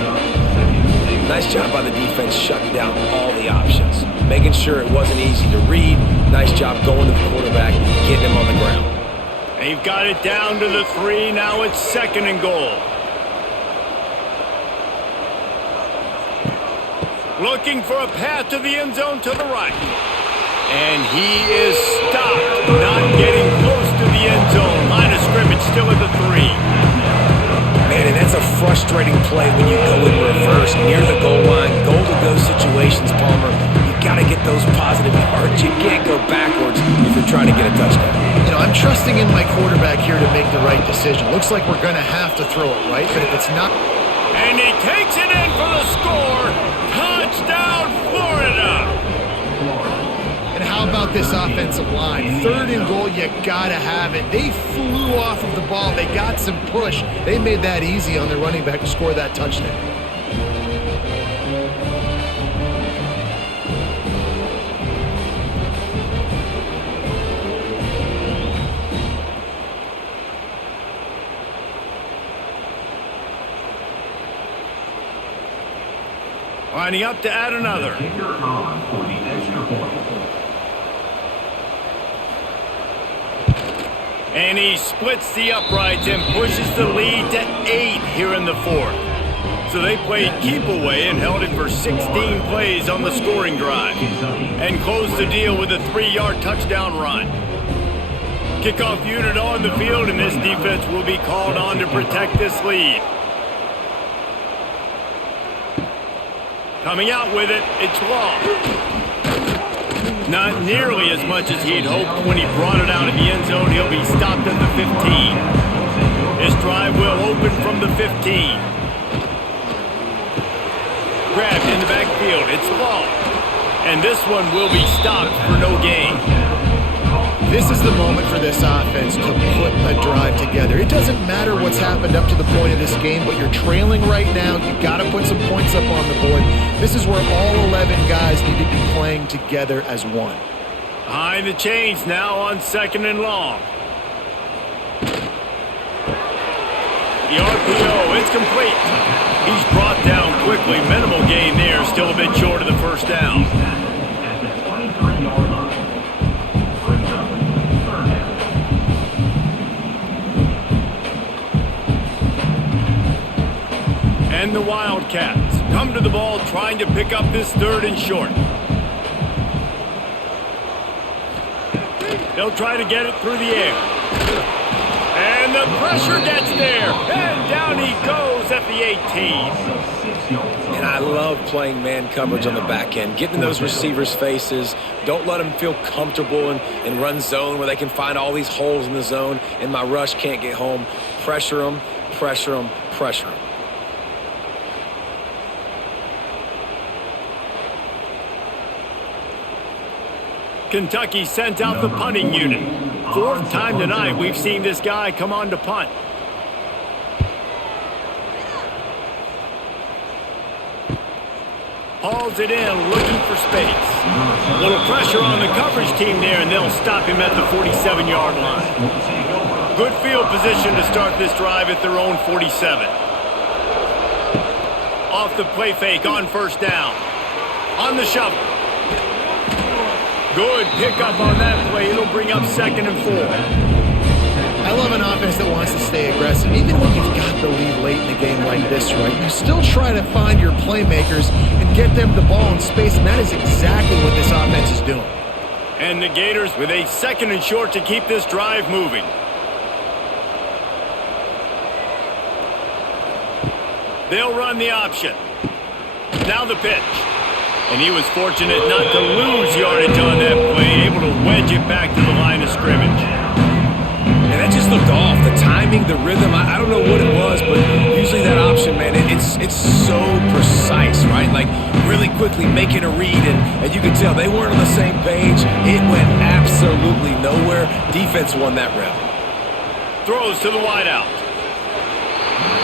Nice job by the defense shutting down all the options, making sure it wasn't easy to read. Nice job going to the quarterback, getting him on the ground. They've got it down to the 3. Now it's second and goal. Looking for a path to the end zone to the right. And he is stopped. Not getting close to the end zone. Line of scrimmage still at the 3. Man, and that's a frustrating play when you go in reverse near the goal line. Goal-to-go situations, Palmer. You got to get those positive yards. You can't go backwards if you're trying to get a touchdown. You know, I'm trusting in my quarterback here to make the right decision. Looks like we're going to have to throw it, right? But if it's not... And he takes it in for the score. Touchdown, Florida! And how about this offensive line? 3rd and goal, you gotta have it. They flew off of the ball. They got some push. They made that easy on their running back to score that touchdown. Lining up to add another. Kicker on for the extra point. And he splits the uprights and pushes the lead to 8 here in the 4th. So they played keep away and held it for 16 plays on the scoring drive. And closed the deal with a 3-yard touchdown run. Kickoff unit on the field, and this defense will be called on to protect this lead. Coming out with it, it's Law. Not nearly as much as he'd hoped when he brought it out of the end zone. He'll be stopped at the 15. His drive will open from the 15. Grabbed in the backfield, it's Law. And this one will be stopped for no gain. This is the moment for this offense to put a drive together. It doesn't matter what's happened up to the point of this game, but you're trailing right now. You've got to put some points up on the board. This is where all 11 guys need to be playing together as one. Behind the chains now on 2nd and long. The RPO, it's complete. He's brought down quickly. Minimal gain there, still a bit short of the first down. At the 23-yard line. And the Wildcats come to the ball trying to pick up this 3rd and short. They'll try to get it through the air. And the pressure gets there. And down he goes at the 18. And I love playing man coverage on the back end, getting in those receivers' faces. Don't let them feel comfortable and run zone where they can find all these holes in the zone and my rush can't get home. Pressure them, pressure them, pressure them. Kentucky sent out the punting unit. 4th time tonight we've seen this guy come on to punt. Hauls it in, looking for space. A little pressure on the coverage team there, and they'll stop him at the 47-yard line. Good field position to start this drive at their own 47. Off the play fake on 1st down. On the shovel. Good pickup on that play. It'll bring up 2nd and 4. I love an offense that wants to stay aggressive. Even when you've got the lead late in a game like this, right, you still try to find your playmakers and get them the ball in space, and that is exactly what this offense is doing. And the Gators with a 2nd and short to keep this drive moving. They'll run the option. Now the pitch. And he was fortunate not to lose yardage on that play, able to wedge it back to the line of scrimmage. And that just looked off. The timing, the rhythm, I don't know what it was, but usually that option, man, it's so precise, right? Like really quickly making a read, and you could tell they weren't on the same page. It went absolutely nowhere. Defense won that rep. Throws to the wideout.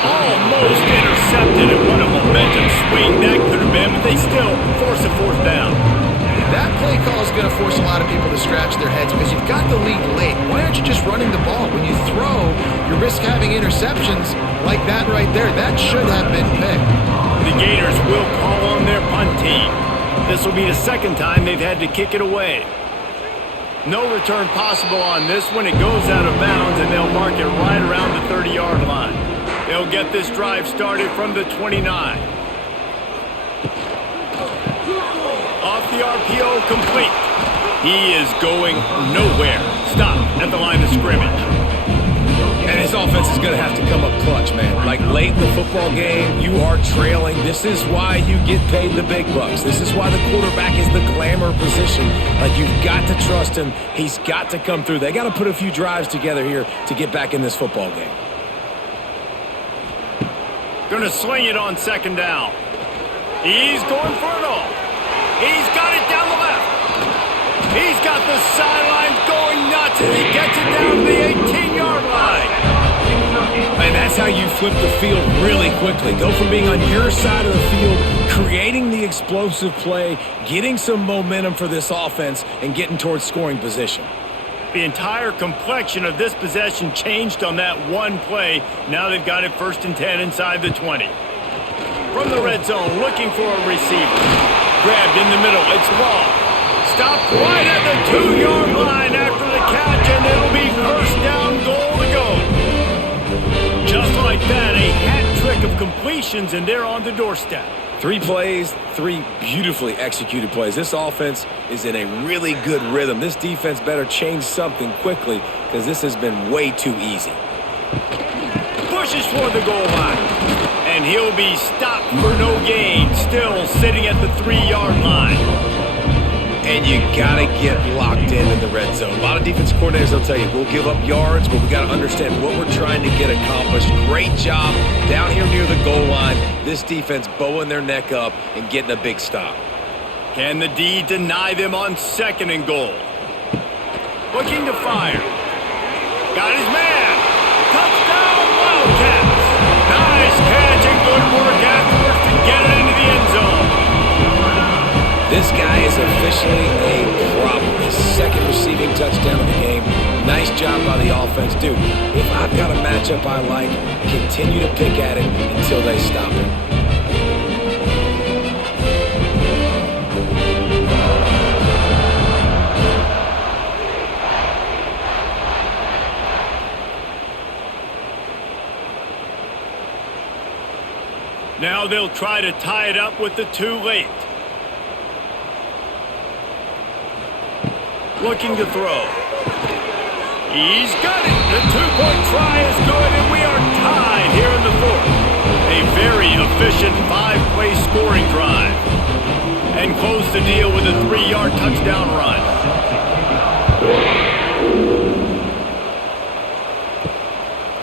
Almost intercepted, and what a momentum swing that could have been, but they still force a 4th down. That play call is going to force a lot of people to scratch their heads because you've got the lead late. Why aren't you just running the ball? When you throw, you risk having interceptions like that right there. That should have been picked. The Gators will call on their punt team. This will be the 2nd time they've had to kick it away. No return possible on this one. It goes out of bounds, and they'll mark it right around the 30-yard line. They'll get this drive started from the 29. the RPO complete. He is going nowhere. Stop at the line of scrimmage. And his offense is going to have to come up clutch, man. Like late in the football game, you are trailing. This is why you get paid the big bucks. This is why the quarterback is the glamour position. Like, you've got to trust him. He's got to come through. They got to put a few drives together here to get back in this football game. Gonna sling it on second down. He's going for it all. He's got it down the left. He's got the sidelines going nuts as he gets it down to the 18-yard line. And that's how you flip the field really quickly. Go from being on your side of the field, creating the explosive play, getting some momentum for this offense, and getting towards scoring position. The entire complexion of this possession changed on that one play. Now they've got it 1st and 10 inside the 20. From the red zone, looking for a receiver. Grabbed in the middle, it's long. Stopped right at the 2-yard line after the catch, and it'll be 1st down, goal to go. Just like that, a hat trick of completions, and they're on the doorstep. 3 plays, 3 beautifully executed plays. This offense is in a really good rhythm. This defense better change something quickly because this has been way too easy. Pushes for the goal line, and he'll be stopped for no gain, still sitting at the 3-yard line. And you got to get locked in the red zone. A lot of defense coordinators will tell you, we'll give up yards, but we got to understand what we're trying to get accomplished. Great job down here near the goal line. This defense bowing their neck up and getting a big stop. Can the D deny them on 2nd and goal? Looking to fire. Got his man. Touchdown, Wildcats. Nice catch and good work afterwards to get it into the end zone. This guy is officially a problem. His 2nd receiving touchdown of the game. Nice job by the offense. Dude, if I've got a matchup I like, continue to pick at it until they stop it. Now they'll try to tie it up with the 2 late. Looking to throw. He's got it. The 2-point try is good, and we are tied here in the 4th. A very efficient 5-play scoring drive. And close the deal with a 3-yard touchdown run.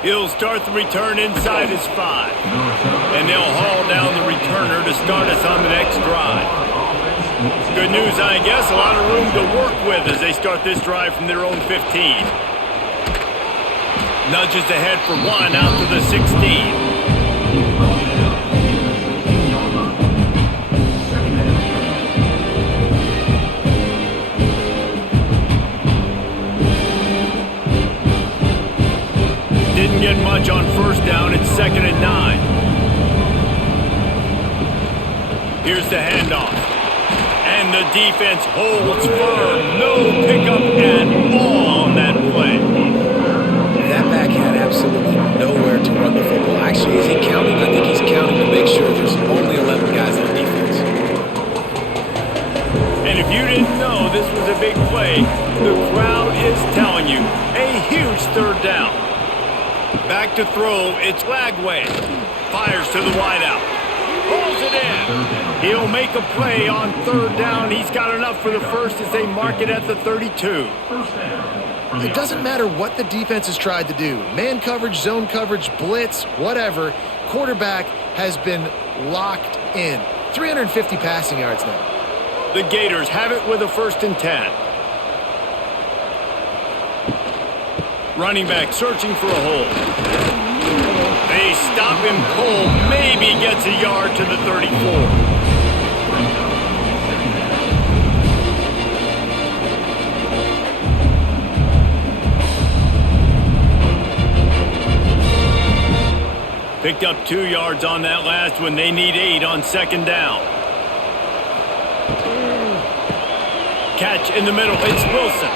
He'll start the return inside his 5. And they'll haul down the returner to start us on the next drive. Good news, I guess. A lot of room to work with as they start this drive from their own 15. Nudges ahead for 1 out to the 16. Didn't get much on 1st down. It's 2nd and 9. Here's the handoff. And the defense holds firm. No pickup at all on that play. That back had absolutely nowhere to run the football. Actually, is he counting? I think he's counting to make sure there's only 11 guys on defense. And if you didn't know this was a big play, the crowd is telling you. A huge 3rd down. Back to throw. It's Lagway. Fires to the wideout. Pulls it in. He'll make a play on 3rd down. He's got enough for the 1st as they mark it at the 32. It doesn't matter what the defense has tried to do. Man coverage, zone coverage, blitz, whatever. Quarterback has been locked in. 350 passing yards now. The Gators have it with a 1st and 10. Running back searching for a hole. They stop him cold. Maybe gets a yard to the 34. Picked up 2 yards on that last one. They need 8 on 2nd down. Catch in the middle. It's Wilson.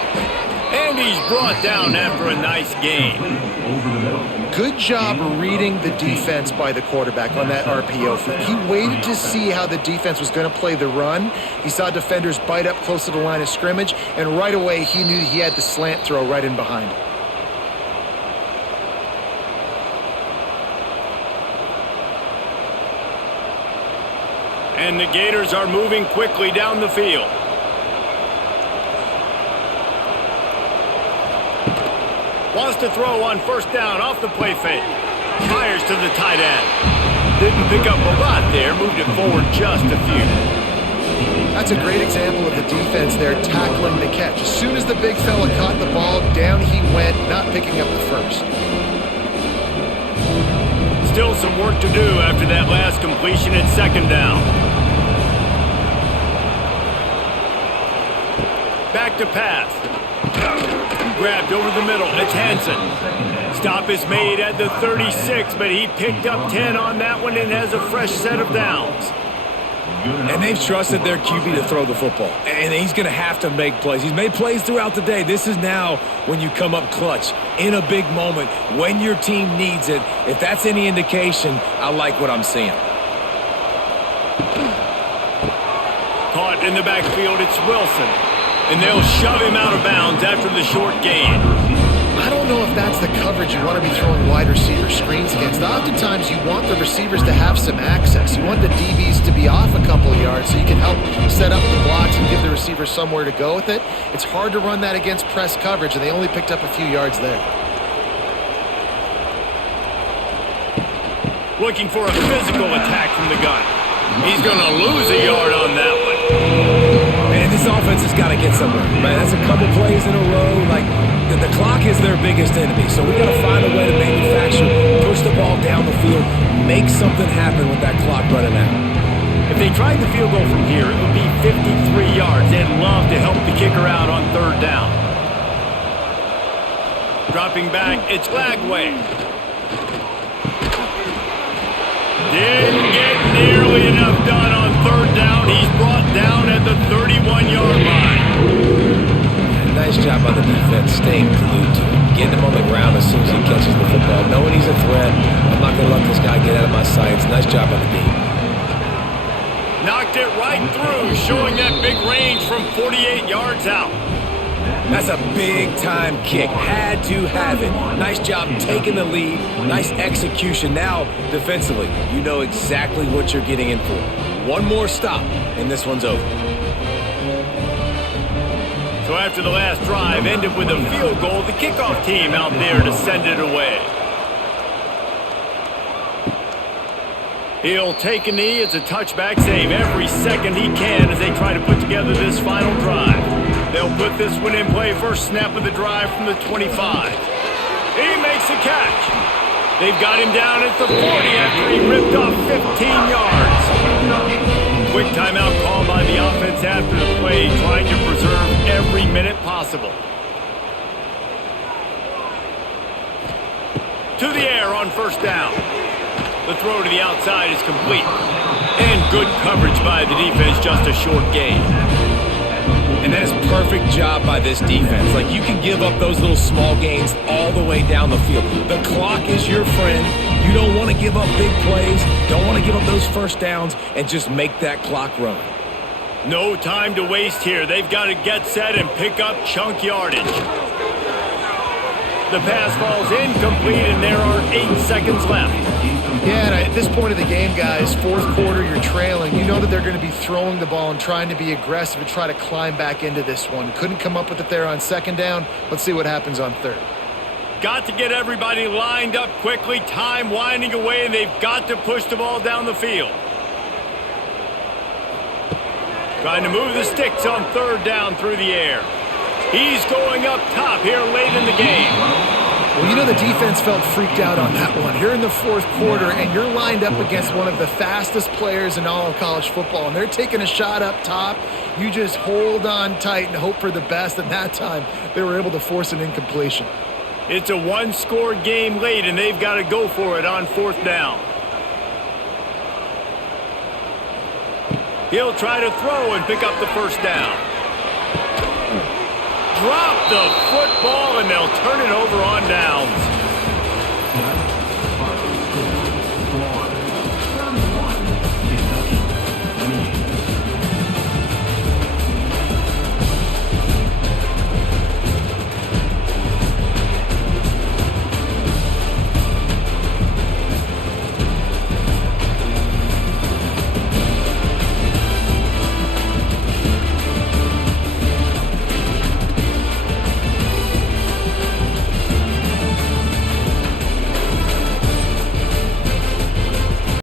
And And he's brought down after a nice gain. Over the middle. Good job reading the defense by the quarterback on that RPO fake. He waited to see how the defense was going to play the run. He saw defenders bite up close to the line of scrimmage, and right away he knew he had the slant throw right in behind. And the Gators are moving quickly down the field. Wants to throw on first down off the play fake. Fires to the tight end. Didn't pick up a lot there, moved it forward just a few. That's a great example of the defense there tackling the catch. As soon as the big fella caught the ball, down he went, not picking up the first. Still some work to do after that last completion at second down. Back to pass. Grabbed over the middle. It's Hansen. Stop is made at the 36, but he picked up 10 on that one and has a fresh set of downs. And they've trusted their QB to throw the football. And he's going to have to make plays. He's made plays throughout the day. This is now when you come up clutch in a big moment when your team needs it. If that's any indication, I like what I'm seeing. Caught in the backfield, it's Wilson. And they'll shove him out of bounds after the short gain. I don't know if that's the coverage you want to be throwing wide receiver screens against. Oftentimes, you want the receivers to have some access. You want the DBs to be off a couple of yards so you can help set up the blocks and give the receivers somewhere to go with it. It's hard to run that against press coverage, and they only picked up a few yards there. Looking for a physical attack from the gun. He's going to lose a yard on that one. Man, this offense has got to get somewhere. Man, that's a couple plays in a row. Like, the clock is their biggest enemy, so we got to find a way to manufacture, push the ball down the field, make something happen with that clock running out. If they tried the field goal from here, it would be 53 yards. They'd love to help the kicker out on third down. Dropping back, it's Lagway. Didn't get nearly enough done on third down. He's brought down at the 31-yard line. Nice job by the defense, staying glued to him, getting him on the ground as soon as he catches the football, knowing he's a threat. I'm not going to let this guy get out of my sights. Nice job by the D. Knocked it right through, showing that big range from 48 yards out. That's a big-time kick. Had to have it. Nice job taking the lead. Nice execution. Now, defensively, you know exactly what you're getting in for. One more stop, and this one's over. So after the last drive ended with a field goal, the kickoff team out there to send it away. He'll take a knee. It's a touchback save every second he can as they try to put together this final drive. They'll put this one in play first snap of the drive from the 25. He makes a catch. They've got him down at the 40 after he ripped off 15 yards. Quick timeout call by the offense after the play, trying to preserve every minute possible. To the air on first down. The throw to the outside is complete. And good coverage by the defense, just a short gain. And that is a perfect job by this defense. Like, you can give up those little small gains all the way down the field. The clock is your friend. You don't want to give up big plays. Don't want to give up those first downs and just make that clock run. No time to waste here. They've got to get set and pick up chunk yardage. The pass falls incomplete, and there are 8 seconds left. Yeah, and at this point of the game, guys, fourth quarter, you're trailing. You know that they're going to be throwing the ball and trying to be aggressive and try to climb back into this one. Couldn't come up with it there on second down. Let's see what happens on third. Got to get everybody lined up quickly. Time winding away, and they've got to push the ball down the field. Trying to move the sticks on third down through the air. He's going up top here late in the game. Well, you know the defense felt freaked out on that one. You're in the fourth quarter, and you're lined up against one of the fastest players in all of college football, and they're taking a shot up top. You just hold on tight and hope for the best, and that time they were able to force an incompletion. It's a one-score game late, and they've got to go for it on fourth down. He'll try to throw and pick up the first down. drop the football, and they'll turn it over on downs.